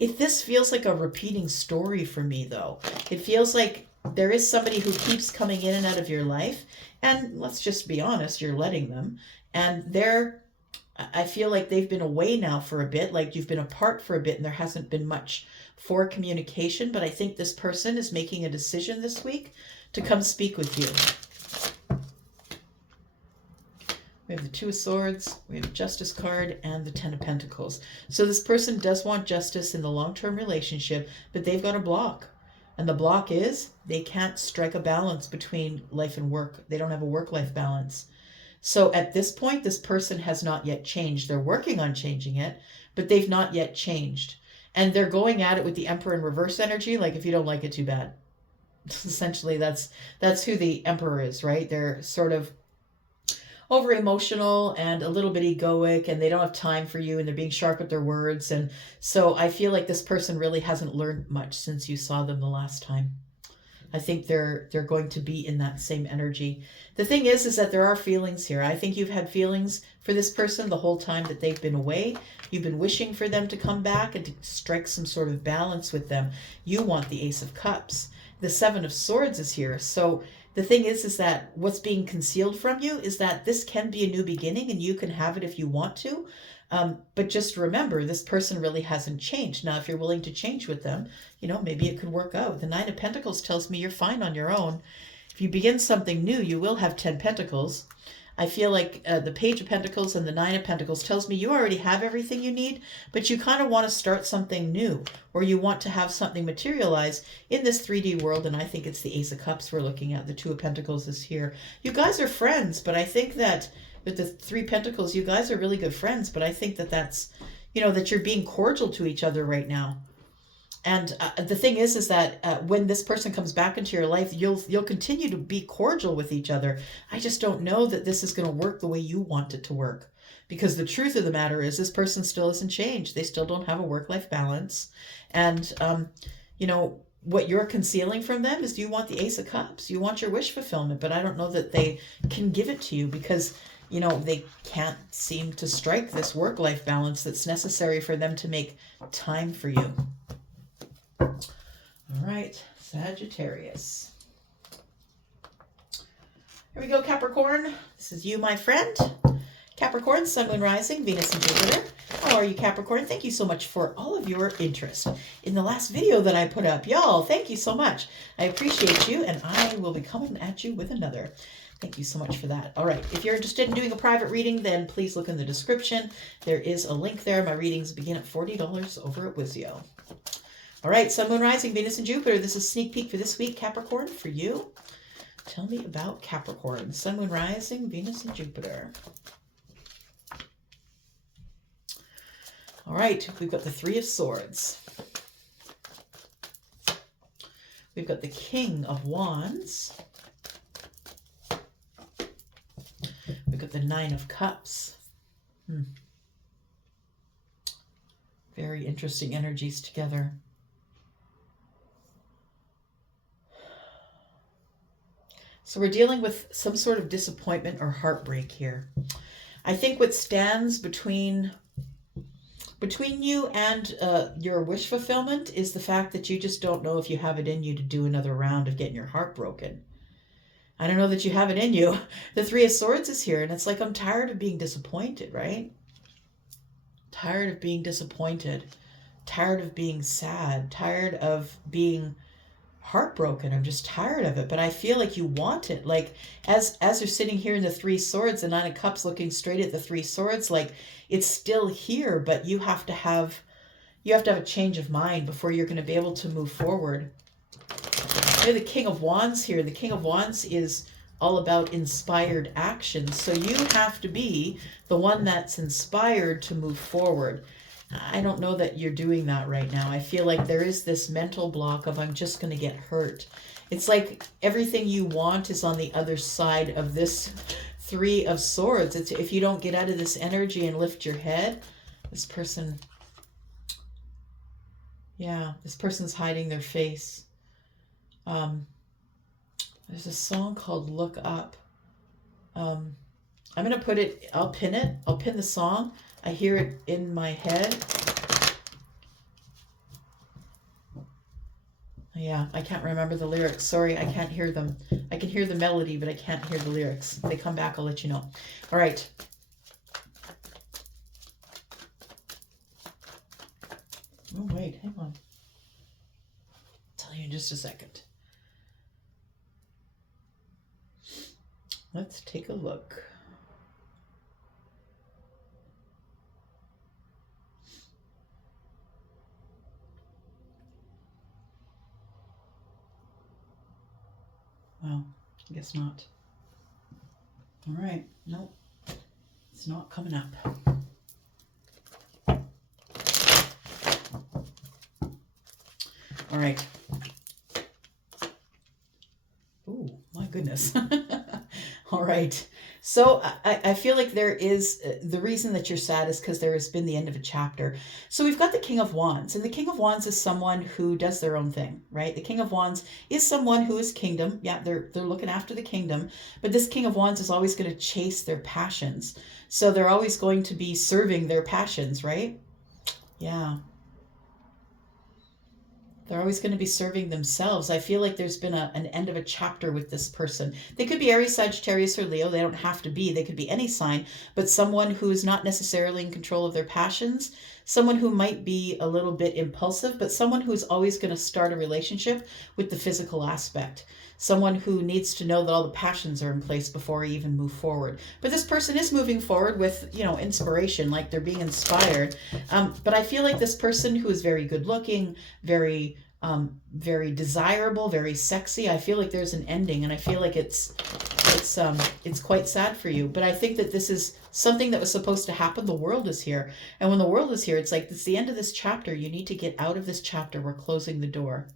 If this feels like a repeating story for me, though, it feels like there is somebody who keeps coming in and out of your life, and let's just be honest, you're letting them. And I feel like they've been away now for a bit, like you've been apart for a bit, and there hasn't been much for communication. But I think this person is making a decision this week to come speak with you. We have the Two of Swords, we have the Justice card, and the Ten of Pentacles. So this person does want justice in the long-term relationship, but they've got a block. And the block is they can't strike a balance between life and work. They don't have a work-life balance. So at this point, this person has not yet changed. They're working on changing it, but they've not yet changed. And they're going at it with the Emperor in reverse energy, like if you don't like it, too bad. Essentially, that's who the Emperor is, right? They're sort of over emotional and a little bit egoic, and they don't have time for you, and they're being sharp with their words. And so I feel like this person really hasn't learned much since you saw them the last time. I think they're going to be in that same energy. The thing is that there are feelings here. I think you've had feelings for this person the whole time that they've been away. You've been wishing for them to come back and to strike some sort of balance with them. You want the Ace of Cups. The Seven of Swords is here. So the thing is that what's being concealed from you is that this can be a new beginning, and you can have it if you want to. But just remember, this person really hasn't changed. Now, if you're willing to change with them, maybe it could work out. The Nine of Pentacles tells me you're fine on your own. If you begin something new, you will have 10 Pentacles. I feel like the Page of Pentacles and the Nine of Pentacles tells me you already have everything you need, but you kind of want to start something new, or you want to have something materialize in this 3D world. And I think it's the Ace of Cups we're looking at. The Two of Pentacles is here. You guys are friends, but I think that with the Three Pentacles, you guys are really good friends. But I think that that's, that you're being cordial to each other right now. And the thing is that when this person comes back into your life, you'll continue to be cordial with each other. I just don't know that this is going to work the way you want it to work. Because the truth of the matter is this person still hasn't changed. They still don't have a work-life balance. And, what you're concealing from them is you want the Ace of Cups. You want your wish fulfillment, but I don't know that they can give it to you because, you know, they can't seem to strike this work-life balance that's necessary for them to make time for you. All right, Sagittarius. Here we go, Capricorn. This is you, my friend. Capricorn, Sun, Moon, Rising, Venus, and Jupiter. How are you, Capricorn? Thank you so much for all of your interest in the last video that I put up. Y'all, thank you so much. I appreciate you, and I will be coming at you with another. Thank you so much for that. All right, if you're interested in doing a private reading, then please look in the description. There is a link there. My readings begin at $40 over at Wizio. All right, Sun, Moon, Rising, Venus, and Jupiter. This is a sneak peek for this week, Capricorn, for you. Tell me about Capricorn. Sun, Moon, Rising, Venus, and Jupiter. All right, we've got the Three of Swords. We've got the King of Wands. We've got the Nine of Cups. Very interesting energies together. So we're dealing with some sort of disappointment or heartbreak here. I think what stands between you and your wish fulfillment is the fact that you just don't know if you have it in you to do another round of getting your heart broken. I don't know that you have it in you. The Three of Swords is here, and it's like, I'm tired of being disappointed, right? Tired of being disappointed. Tired of being sad. Tired of being heartbroken. I'm just tired of it, but I feel like you want it. Like as you're sitting here in the Three Swords, the Nine of Cups looking straight at the Three Swords, like it's still here, but you have to have a change of mind before you're going to be able to move forward. You're the King of Wands here. The King of Wands is all about inspired action. So you have to be the one that's inspired to move forward. I don't know that you're doing that right now. I feel like there is this mental block of I'm just going to get hurt. It's like everything you want is on the other side of this Three of Swords. It's if you don't get out of this energy and lift your head, this person, this person's hiding their face. There's a song called Look Up. I'm going to put it, I'll pin the song. I hear it in my head. Yeah, I can't remember the lyrics. Sorry, I can't hear them. I can hear the melody, but I can't hear the lyrics. If they come back, I'll let you know. All right. Oh, wait, hang on. I'll tell you in just a second. Let's take a look. Well, I guess not. All right. Nope. It's not coming up. All right. Oh, my goodness. All right. So I feel like there is, the reason that you're sad is because there has been the end of a chapter. So we've got the King of Wands, and the King of Wands is someone who does their own thing, right? The King of Wands is someone who is kingdom. Yeah, they're looking after the kingdom, but this King of Wands is always going to chase their passions. So they're always going to be serving their passions, right? Yeah. They're always going to be serving themselves. I feel like there's been an end of a chapter with this person. They could be Aries, Sagittarius, or Leo. They don't have to be. They could be any sign, but someone who is not necessarily in control of their passions, someone who might be a little bit impulsive, but someone who's always going to start a relationship with the physical aspect. Someone who needs to know that all the passions are in place before I even move forward. But this person is moving forward with, inspiration, like they're being inspired. But I feel like this person who is very good looking, very desirable, very sexy, I feel like there's an ending, and I feel like it's quite sad for you. But I think that this is something that was supposed to happen. The world is here. And when the world is here, it's like, it's the end of this chapter. You need to get out of this chapter. We're closing the door.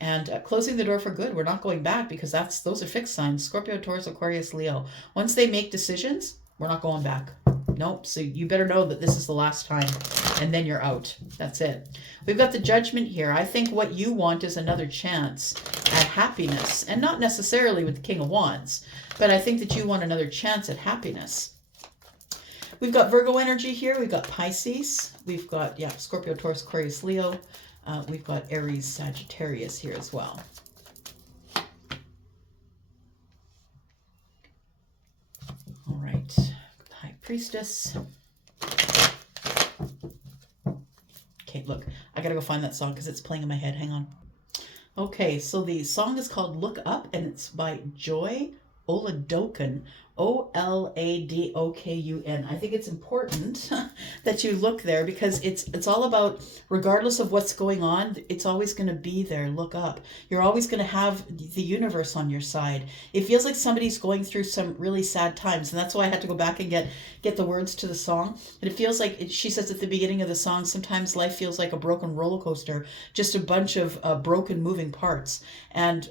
And closing the door for good. We're not going back, because those are fixed signs. Scorpio, Taurus, Aquarius, Leo. Once they make decisions, we're not going back. Nope. So you better know that this is the last time, and then you're out. That's it. We've got the Judgment here. I think what you want is another chance at happiness, and not necessarily with the King of Wands, but I think that you want another chance at happiness. We've got Virgo energy here. We've got Pisces. We've got, yeah, Scorpio, Taurus, Aquarius, Leo. We've got Aries, Sagittarius here as well. All right. High Priestess. Okay, look, I gotta go find that song because it's playing in my head. Hang on. Okay, so the song is called Look Up, and it's by Joy Oladokun. Oladokun. I think it's important that you look there because it's all about, regardless of what's going on, it's always going to be there. Look up. You're always going to have the universe on your side. It feels like somebody's going through some really sad times, and that's why I had to go back and get the words to the song. And it feels like, she says at the beginning of the song, sometimes life feels like a broken roller coaster, just a bunch of broken moving parts. And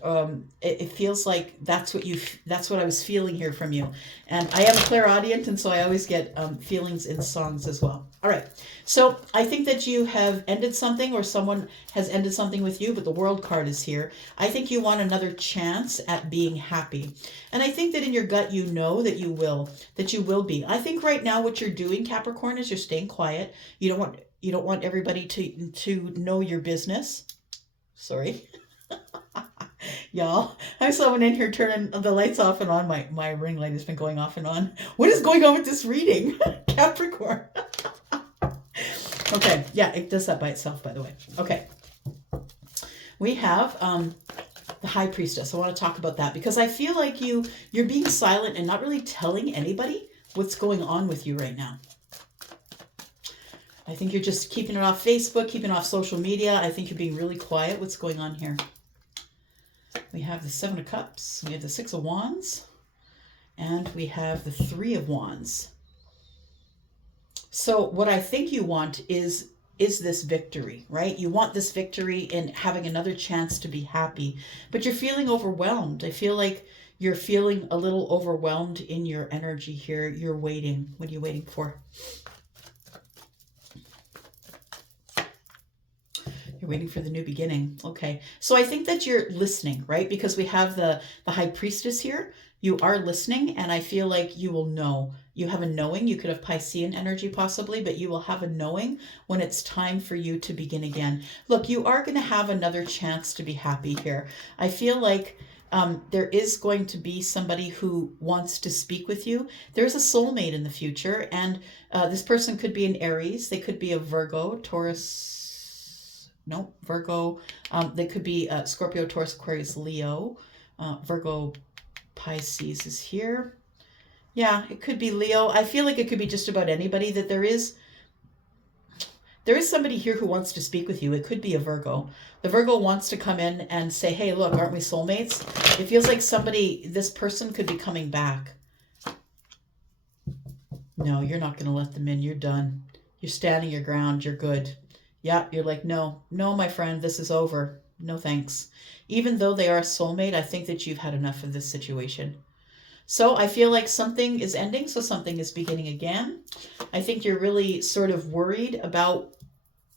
it feels like that's what I was feeling here from you. And I am a clairaudient, and so I always get feelings in songs as well. All right. So I think that you have ended something, or someone has ended something with you, but the World card is here. I think you want another chance at being happy. And I think that in your gut, you know that you will be. I think right now what you're doing, Capricorn, is you're staying quiet. You don't want everybody to know your business. Sorry. Y'all, I have someone in here turning the lights off and on. My ring light has been going off and on. What is going on with this reading? Capricorn. Okay, yeah, it does that by itself, by the way. Okay. We have the High Priestess. I want to talk about that because I feel like you're being silent and not really telling anybody what's going on with you right now. I think you're just keeping it off Facebook, keeping it off social media. I think you're being really quiet. What's going on here? We have the Seven of Cups, we have the Six of Wands, and we have the Three of Wands. So what I think you want is this victory, right? You want this victory in having another chance to be happy, but you're feeling overwhelmed. I feel like you're feeling a little overwhelmed in your energy here. You're waiting. What are you waiting for? You're waiting for the new beginning. Okay. So I think that you're listening, right? Because we have the High Priestess here. You are listening, and I feel like you will know. You have a knowing. You could have Piscean energy possibly, but you will have a knowing when it's time for you to begin again. Look, you are going to have another chance to be happy here. I feel like there is going to be somebody who wants to speak with you. There's a soulmate in the future, and this person could be an Aries. They could be a Virgo, Taurus. No, Virgo. They could be Scorpio, Taurus, Aquarius, Leo. Virgo, Pisces is here. Yeah, it could be Leo. I feel like it could be just about anybody. That there is somebody here who wants to speak with you. It could be a Virgo. The Virgo wants to come in and say, hey, look, aren't we soulmates? It feels like this person could be coming back. No, you're not going to let them in. You're done. You're standing your ground. You're good. Yeah, you're like, no, my friend, this is over. No thanks. Even though they are a soulmate, I think that you've had enough of this situation. So I feel like something is ending, so something is beginning again. I think you're really sort of worried about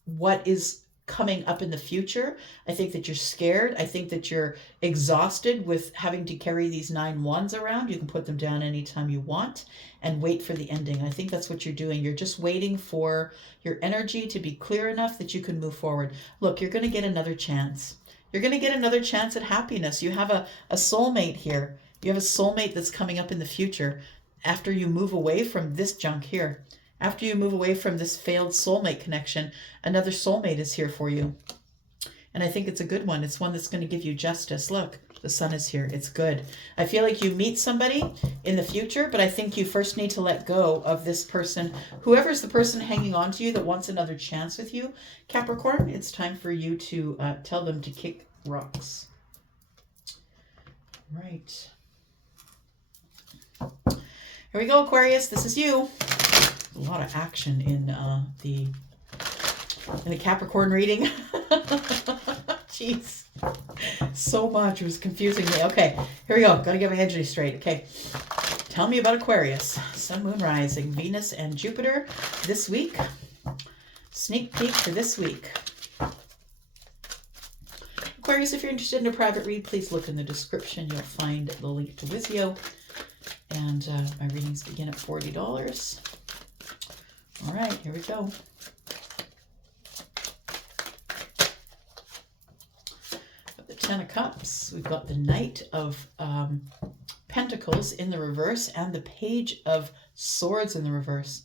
what is coming up in the future. I think that you're scared. I think that you're exhausted with having to carry these 9 wands around. You can put them down anytime you want and wait for the ending. I think that's what you're doing. You're just waiting for your energy to be clear enough that you can move forward. Look, you're going to get another chance. You're going to get another chance at happiness. You have a soulmate here. You have a soulmate that's coming up in the future after you move away from this junk here. After you move away from this failed soulmate connection, another soulmate is here for you. And I think it's a good one. It's one that's going to give you justice. Look, the sun is here. It's good. I feel like you meet somebody in the future, but I think you first need to let go of this person. Whoever's the person hanging on to you that wants another chance with you, Capricorn, it's time for you to tell them to kick rocks. Right. Here we go, Aquarius. This is you. A lot of action in the Capricorn reading. Jeez. So much. It was confusing me. Okay, here we go. Got to get my energy straight. Okay. Tell me about Aquarius. Sun, Moon, Rising, Venus, and Jupiter this week. Sneak peek for this week. Aquarius, if you're interested in a private read, please look in the description. You'll find the link to Wizio. And my readings begin at $40. All right, here we go. Got the Ten of Cups. We've got the Knight of Pentacles in the reverse and the Page of Swords in the reverse.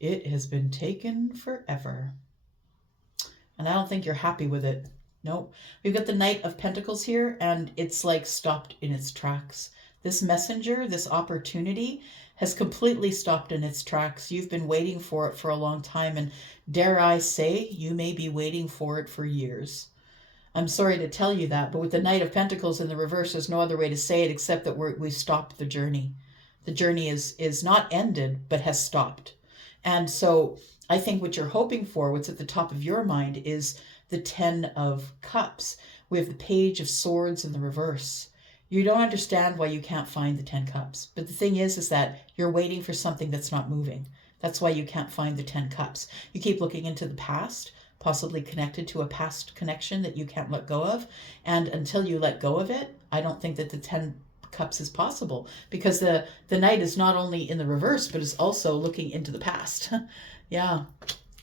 It has been taken forever. And I don't think you're happy with it. Nope. We've got the Knight of Pentacles here, and it's like stopped in its tracks. This messenger, this opportunity, has completely stopped in its tracks. You've been waiting for it for a long time, and dare I say, you may be waiting for it for years. I'm sorry to tell you that, but with the Knight of Pentacles in the reverse, there's no other way to say it except that we've stopped the journey. The journey is not ended, but has stopped. And so I think what you're hoping for, what's at the top of your mind, is the Ten of Cups. We have the Page of Swords in the reverse. You don't understand why you can't find the 10 Cups. But the thing is that you're waiting for something that's not moving. That's why you can't find the 10 Cups. You keep looking into the past, possibly connected to a past connection that you can't let go of. And until you let go of it, I don't think that the 10 Cups is possible, because the Knight is not only in the reverse, but is also looking into the past. Yeah.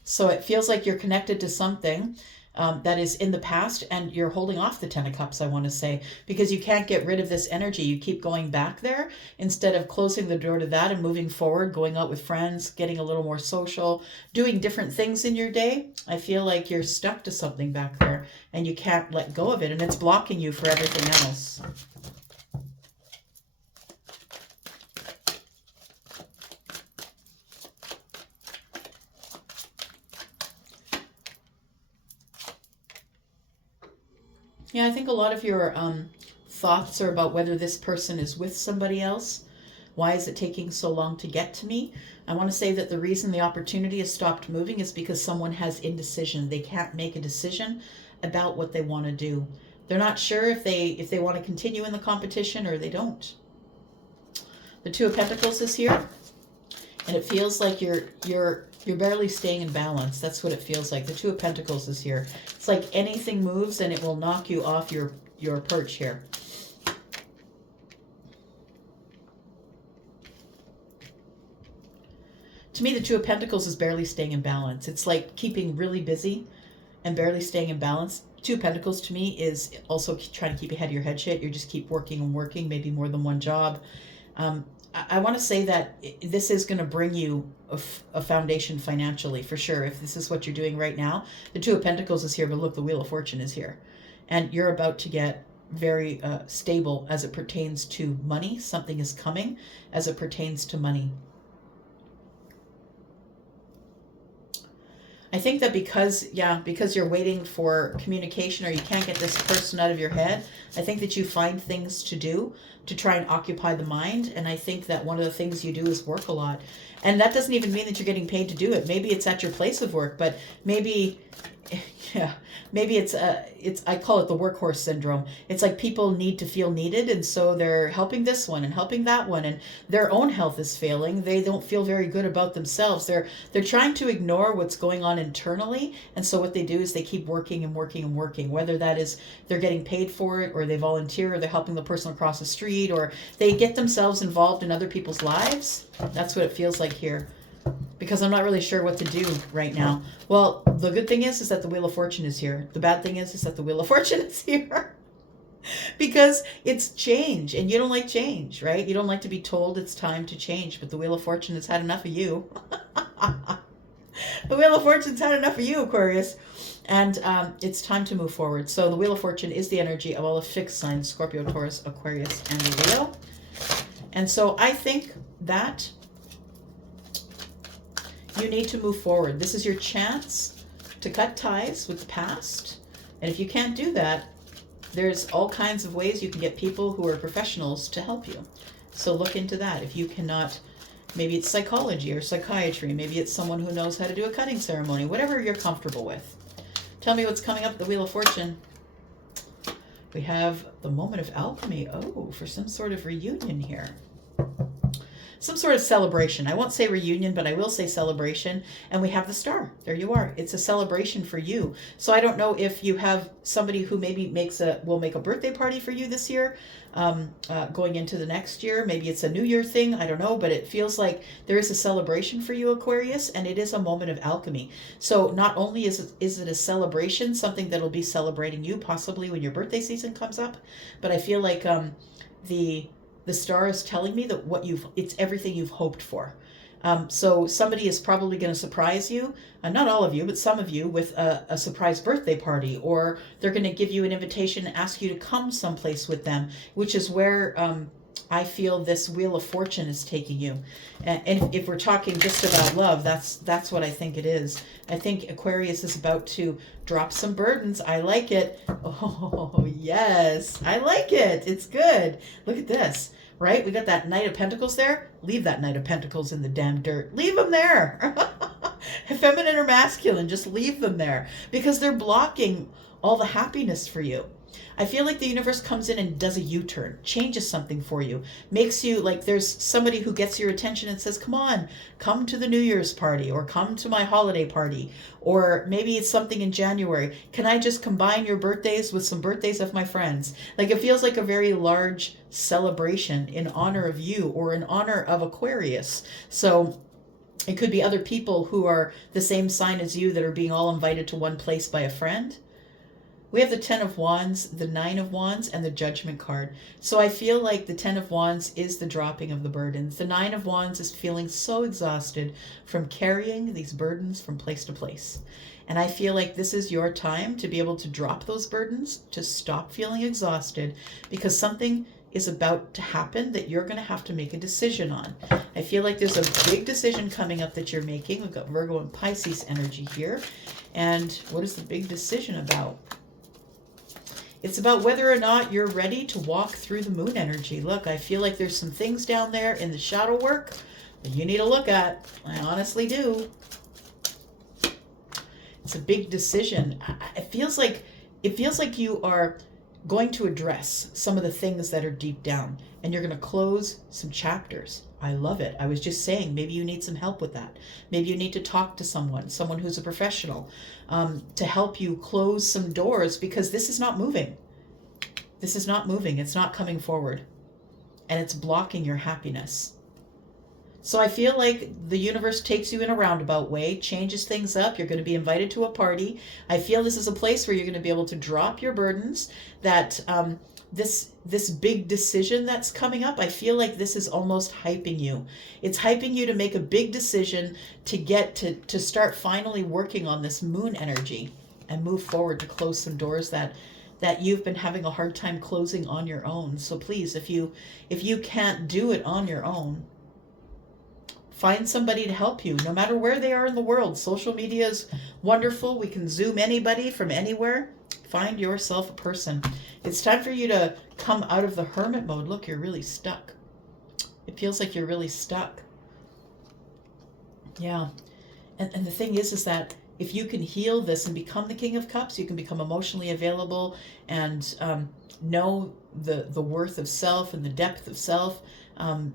So it feels like you're connected to something that is in the past, and you're holding off the Ten of Cups, I want to say, because you can't get rid of this energy. You keep going back there instead of closing the door to that and moving forward, going out with friends, getting a little more social, doing different things in your day. I feel like you're stuck to something back there and you can't let go of it, and it's blocking you for everything else. Yeah, I think a lot of your thoughts are about whether this person is with somebody else. Why is it taking so long to get to me? I want to say that the reason the opportunity has stopped moving is because someone has indecision. They can't make a decision about what they want to do. They're not sure if they want to continue in the competition or they don't. The Two of Pentacles is here, and it feels like you're barely staying in balance. That's what it feels like. The Two of Pentacles is here. It's like anything moves and it will knock you off your perch here. To me, the Two of Pentacles is barely staying in balance. It's like keeping really busy and barely staying in balance. Two of Pentacles to me is also trying to keep your head of your head shit. You just keep working and working, maybe more than one job. I want to say that this is going to bring you a foundation financially, for sure, if this is what you're doing right now. The Two of Pentacles is here, but look, the Wheel of Fortune is here. And you're about to get very stable as it pertains to money. Something is coming as it pertains to money. I think that because you're waiting for communication, or you can't get this person out of your head, I think that you find things to do to try and occupy the mind. And I think that one of the things you do is work a lot. And that doesn't even mean that you're getting paid to do it. Maybe it's at your place of work, but maybe it's I call it the workhorse syndrome. It's like people need to feel needed, and so they're helping this one and helping that one, and their own health is failing. They don't feel very good about themselves. They're trying to ignore what's going on internally, and so what they do is they keep working and working and working, whether that is they're getting paid for it, or they volunteer, or they're helping the person across the street, or they get themselves involved in other people's lives. That's what it feels like here. Because I'm not really sure what to do right now. Well, the good thing is that the Wheel of Fortune is here. The bad thing is that the Wheel of Fortune is here. Because it's change, and you don't like change, right? You don't like to be told it's time to change, but the Wheel of Fortune has had enough of you. The Wheel of Fortune's had enough of you, Aquarius. And it's time to move forward. So the Wheel of Fortune is the energy of all the fixed signs, Scorpio, Taurus, Aquarius, and Leo. And so I think that you need to move forward. This is your chance to cut ties with the past. And if you can't do that, there's all kinds of ways you can get people who are professionals to help you. So look into that. If you cannot, maybe it's psychology or psychiatry. Maybe it's someone who knows how to do a cutting ceremony, whatever you're comfortable with. Tell me what's coming up, the Wheel of Fortune. We have the Moment of Alchemy. Oh, for some sort of reunion here. some sort of celebration. I won't say reunion, but I will say celebration. And we have the star. There you are. It's a celebration for you. So I don't know if you have somebody who maybe will make a birthday party for you this year, going into the next year. Maybe it's a New Year thing. I don't know, but it feels like there is a celebration for you, Aquarius, and it is a moment of alchemy. So not only is it a celebration, something that'll be celebrating you possibly when your birthday season comes up, but I feel like the star is telling me that it's everything you've hoped for. So somebody is probably going to surprise you, not all of you, but some of you, with a surprise birthday party, or they're going to give you an invitation and ask you to come someplace with them, which is where I feel this Wheel of Fortune is taking you. And if we're talking just about love, that's what I think it is. I think Aquarius is about to drop some burdens. I like it. Oh, yes. I like it. It's good. Look at this, right? We got that Knight of Pentacles there. Leave that Knight of Pentacles in the damn dirt. Leave them there. Feminine or masculine, just leave them there, because they're blocking all the happiness for you. I feel like the universe comes in and does a U-turn, changes something for you, makes you like there's somebody who gets your attention and says, come on, come to the New Year's party, or come to my holiday party, or maybe it's something in January. Can I just combine your birthdays with some birthdays of my friends? Like, it feels like a very large celebration in honor of you, or in honor of Aquarius. So it could be other people who are the same sign as you that are being all invited to one place by a friend. We have the Ten of Wands, the Nine of Wands, and the Judgment card. So I feel like the Ten of Wands is the dropping of the burdens. The Nine of Wands is feeling so exhausted from carrying these burdens from place to place. And I feel like this is your time to be able to drop those burdens, to stop feeling exhausted, because something is about to happen that you're going to have to make a decision on. I feel like there's a big decision coming up that you're making. We've got Virgo and Pisces energy here. And what is the big decision about? It's about whether or not you're ready to walk through the moon energy. Look, I feel like there's some things down there in the shadow work that you need to look at. I honestly do. It's a big decision. It feels like you are going to address some of the things that are deep down, and you're going to close some chapters. I love it. I was just saying, maybe you need some help with that. Maybe you need to talk to someone who's a professional, to help you close some doors, because this is not moving. This is not moving. It's not coming forward, and it's blocking your happiness. So I feel like the universe takes you in a roundabout way, changes things up. You're going to be invited to a party. I feel this is a place where you're going to be able to drop your burdens, that this big decision that's coming up, I feel like this is almost hyping you. It's hyping you to make a big decision, to get to start finally working on this moon energy and move forward, to close some doors that you've been having a hard time closing on your own. So please, if you can't do it on your own, find somebody to help you, no matter where they are in the world. Social media is wonderful. We can Zoom anybody from anywhere. Find yourself a person. It's time for you to come out of the hermit mode. Look, you're really stuck. It feels like you're really stuck. Yeah. And the thing is that if you can heal this and become the King of Cups, you can become emotionally available and know the worth of self and the depth of self.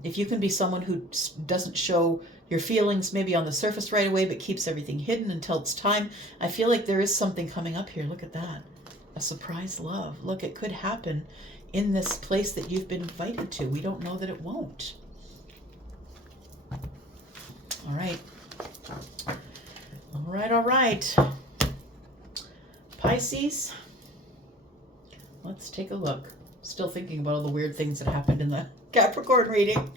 If you can be someone who doesn't show your feelings maybe on the surface right away, but keeps everything hidden until it's time, I feel like there is something coming up here. Look at that. A surprise love. Look, it could happen in this place that you've been invited to. We don't know that it won't. All right. All right, all right. Pisces, let's take a look. Still thinking about all the weird things that happened in the Capricorn reading.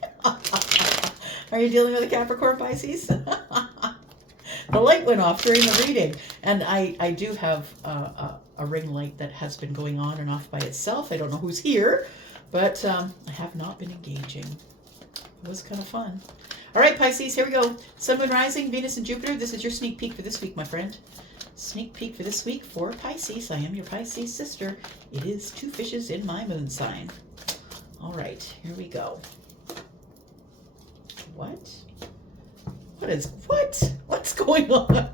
Are you dealing with a Capricorn, Pisces? The light went off during the reading. And I do have a ring light that has been going on and off by itself. I don't know who's here, but I have not been engaging. It was kind of fun. All right, Pisces, here we go. Sun, Moon, Rising, Venus, and Jupiter. This is your sneak peek for this week, my friend. Sneak peek for this week for Pisces. I am your Pisces sister. It is 2 fishes in my moon sign. All right, here we go. What? What's going on?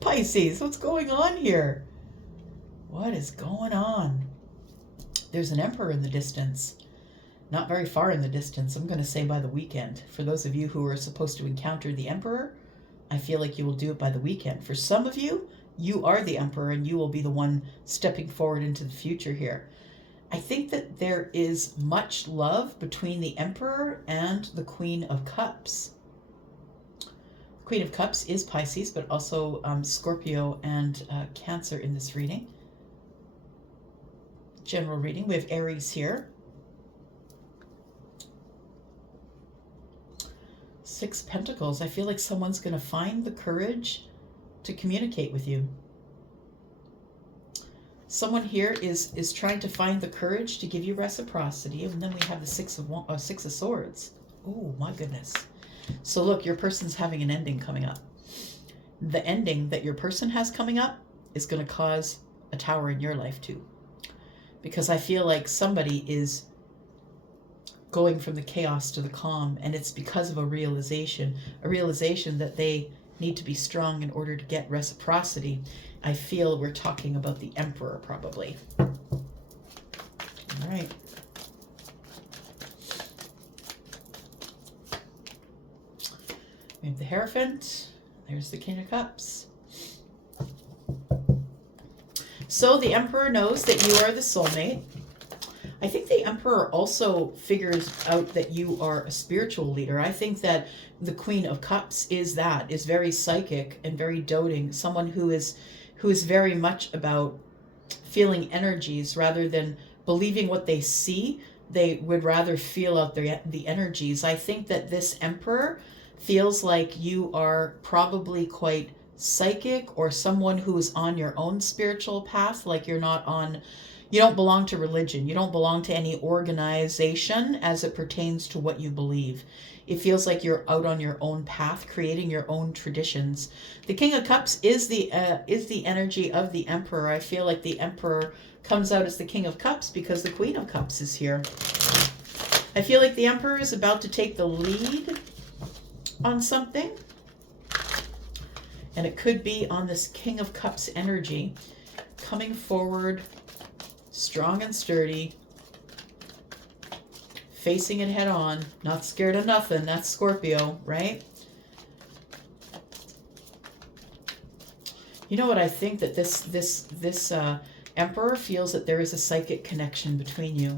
Pisces, what's going on here? What is going on? There's an emperor in the distance. not very far in the distance. I'm going to say by the weekend. For those of you who are supposed to encounter the Emperor, I feel like you will do it by the weekend. For some of you, you are the Emperor and you will be the one stepping forward into the future here. I think that there is much love between the Emperor and the Queen of Cups. Queen of Cups is Pisces, but also Scorpio and Cancer in this reading. General reading. We have Aries here. 6 Pentacles. I feel like someone's going to find the courage to communicate with you. Someone here is trying to find the courage to give you reciprocity. And then we have the Six of Swords. Oh, my goodness. So look, your person's having an ending coming up. The ending that your person has coming up is going to cause a tower in your life too. Because I feel like somebody is going from the chaos to the calm, and it's because of a realization that they need to be strong in order to get reciprocity. I feel we're talking about the Emperor probably. All right. We have the Hierophant. There's the King of Cups. So the Emperor knows that you are the soulmate. I think the Emperor also figures out that you are a spiritual leader. I think that the Queen of Cups is very psychic and very doting. Someone who is very much about feeling energies rather than believing what they see. They would rather feel out the energies. I think that this Emperor feels like you are probably quite psychic, or someone who is on your own spiritual path, like you don't belong to religion. You don't belong to any organization as it pertains to what you believe. It feels like you're out on your own path, creating your own traditions. The King of Cups is the energy of the Emperor. I feel like the Emperor comes out as the King of Cups because the Queen of Cups is here. I feel like the Emperor is about to take the lead on something. And it could be on this King of Cups energy, coming forward, strong and sturdy, facing it head on, not scared of nothing. That's Scorpio, right? You know what I think? That this Emperor feels that there is a psychic connection between you.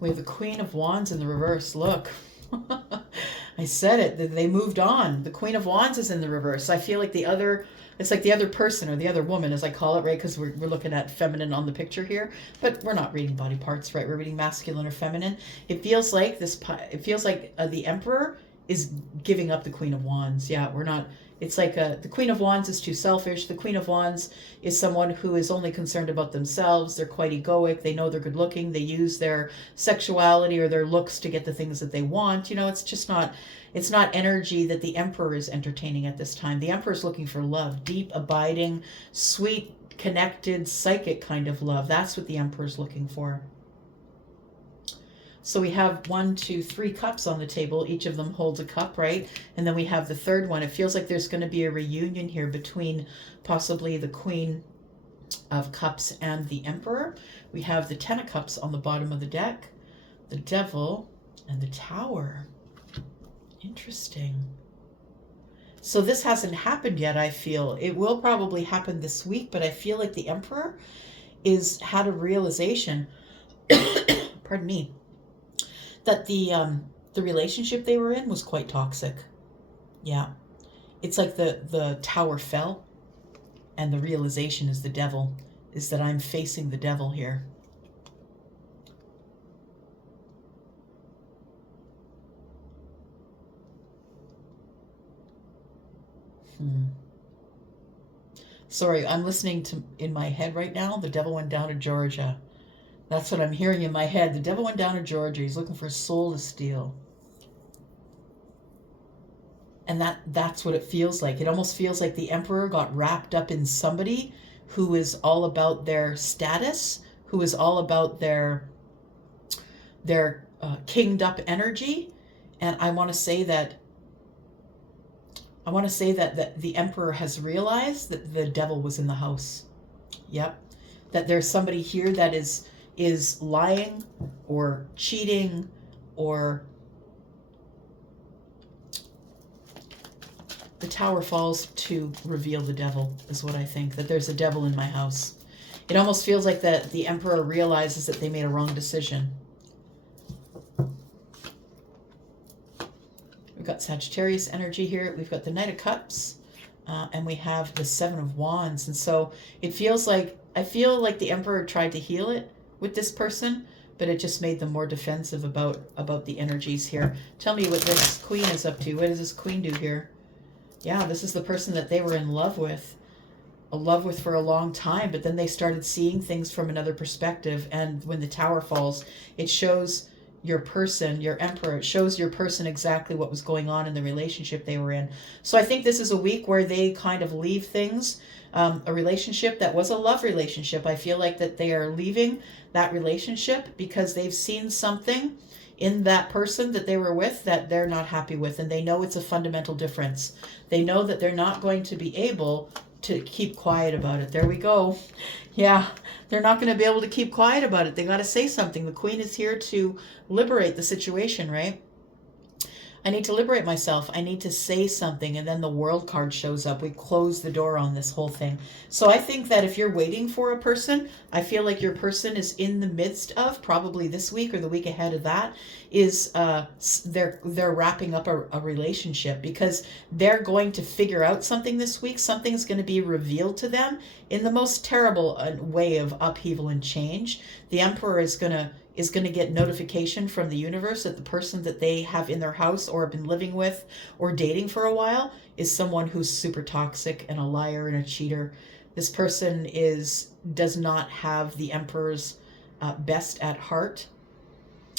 We have the Queen of Wands in the reverse. Look. I said it. They moved on. The Queen of Wands is in the reverse. I feel like it's like the other person or the other woman, as I call it, right? Because we're looking at feminine on the picture here, but we're not reading body parts, right? We're reading masculine or feminine. It feels like the Emperor is giving up the Queen of Wands. Yeah, we're not. It's like the Queen of Wands is too selfish. The Queen of Wands is someone who is only concerned about themselves. They're quite egoic. They know they're good looking. They use their sexuality or their looks to get the things that they want. You know, it's not energy that the Emperor is entertaining at this time. The Emperor is looking for love, deep, abiding, sweet, connected, psychic kind of love. That's what the Emperor is looking for. So we have 1, 2, 3 cups on the table. Each of them holds a cup, right? And then we have the third one. It feels like there's going to be a reunion here between possibly the Queen of Cups and the Emperor. We have the 10 of Cups on the bottom of the deck, the Devil, and the Tower. Interesting. So this hasn't happened yet, I feel. It will probably happen this week, but I feel like the Emperor had a realization, pardon me, that the relationship they were in was quite toxic. Yeah. It's like the tower fell, and the realization is the devil, is that I'm facing the devil here. Sorry, I'm listening to, in my head right now, the devil went down to Georgia. That's what I'm hearing in my head. The devil went down to Georgia. He's looking for a soul to steal. And that's what it feels like. It almost feels like the Emperor got wrapped up in somebody who is all about their status, who is all about their kinged up energy. And I want to say that the Emperor has realized that the devil was in the house. Yep. That there's somebody here that is is lying or cheating, or the Tower falls to reveal the devil, is what I think, that there's a devil in my house. It almost feels like that the Emperor realizes that they made a wrong decision. We've got Sagittarius energy here. We've got the Knight of Cups, and we have the Seven of Wands. And so it feels like, I feel like the Emperor tried to heal it with this person, but it just made them more defensive about the energies here. Tell me what this Queen is up to. What does this Queen do here? Yeah, this is the person that they were in love with for a long time, but then they started seeing things from another perspective. And when the Tower falls, it shows your person, your Emperor, it shows your person exactly what was going on in the relationship they were in. So I think this is a week where they kind of leave things, a relationship that was a love relationship. I feel like that they are leaving that relationship because they've seen something in that person that they were with that they're not happy with, and they know it's a fundamental difference. They know that they're not going to be able to keep quiet about it. There we go. Yeah, they're not going to be able to keep quiet about it. They got to say something. The Queen is here to liberate the situation, right? I need to liberate myself. I need to say something. And then the World card shows up. We close the door on this whole thing. So I think that if you're waiting for a person, I feel like your person is in the midst of, probably this week or the week ahead of that, is they're wrapping up a relationship, because they're going to figure out something this week. Something's going to be revealed to them in the most terrible way of upheaval and change. The Emperor is going to get notification from the universe that the person that they have in their house or have been living with or dating for a while is someone who's super toxic and a liar and a cheater. This person does not have the Emperor's best at heart.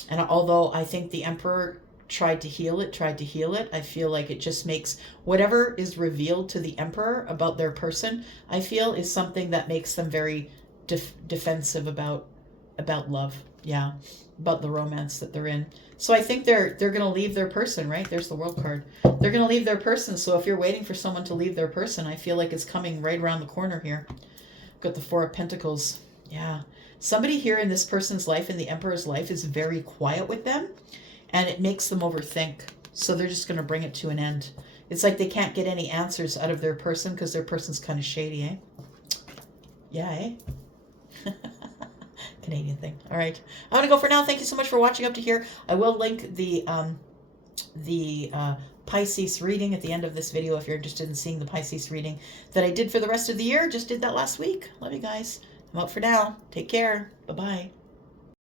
And although I think the Emperor tried to heal it, I feel like it just makes whatever is revealed to the Emperor about their person, I feel, is something that makes them very defensive about love. Yeah, about the romance that they're in. So I think they're going to leave their person, right? There's the World card. They're going to leave their person. So if you're waiting for someone to leave their person, I feel like it's coming right around the corner here. Got the Four of Pentacles. Yeah. Somebody here in this person's life, in the Emperor's life, is very quiet with them, and it makes them overthink. So they're just going to bring it to an end. It's like they can't get any answers out of their person because their person's kind of shady, eh? Yeah, eh? Canadian thing. All right. I'm going to go for now. Thank you so much for watching up to here. I will link the Pisces reading at the end of this video if you're interested in seeing the Pisces reading that I did for the rest of the year. Just did that last week. Love you guys. I'm out for now. Take care. Bye-bye.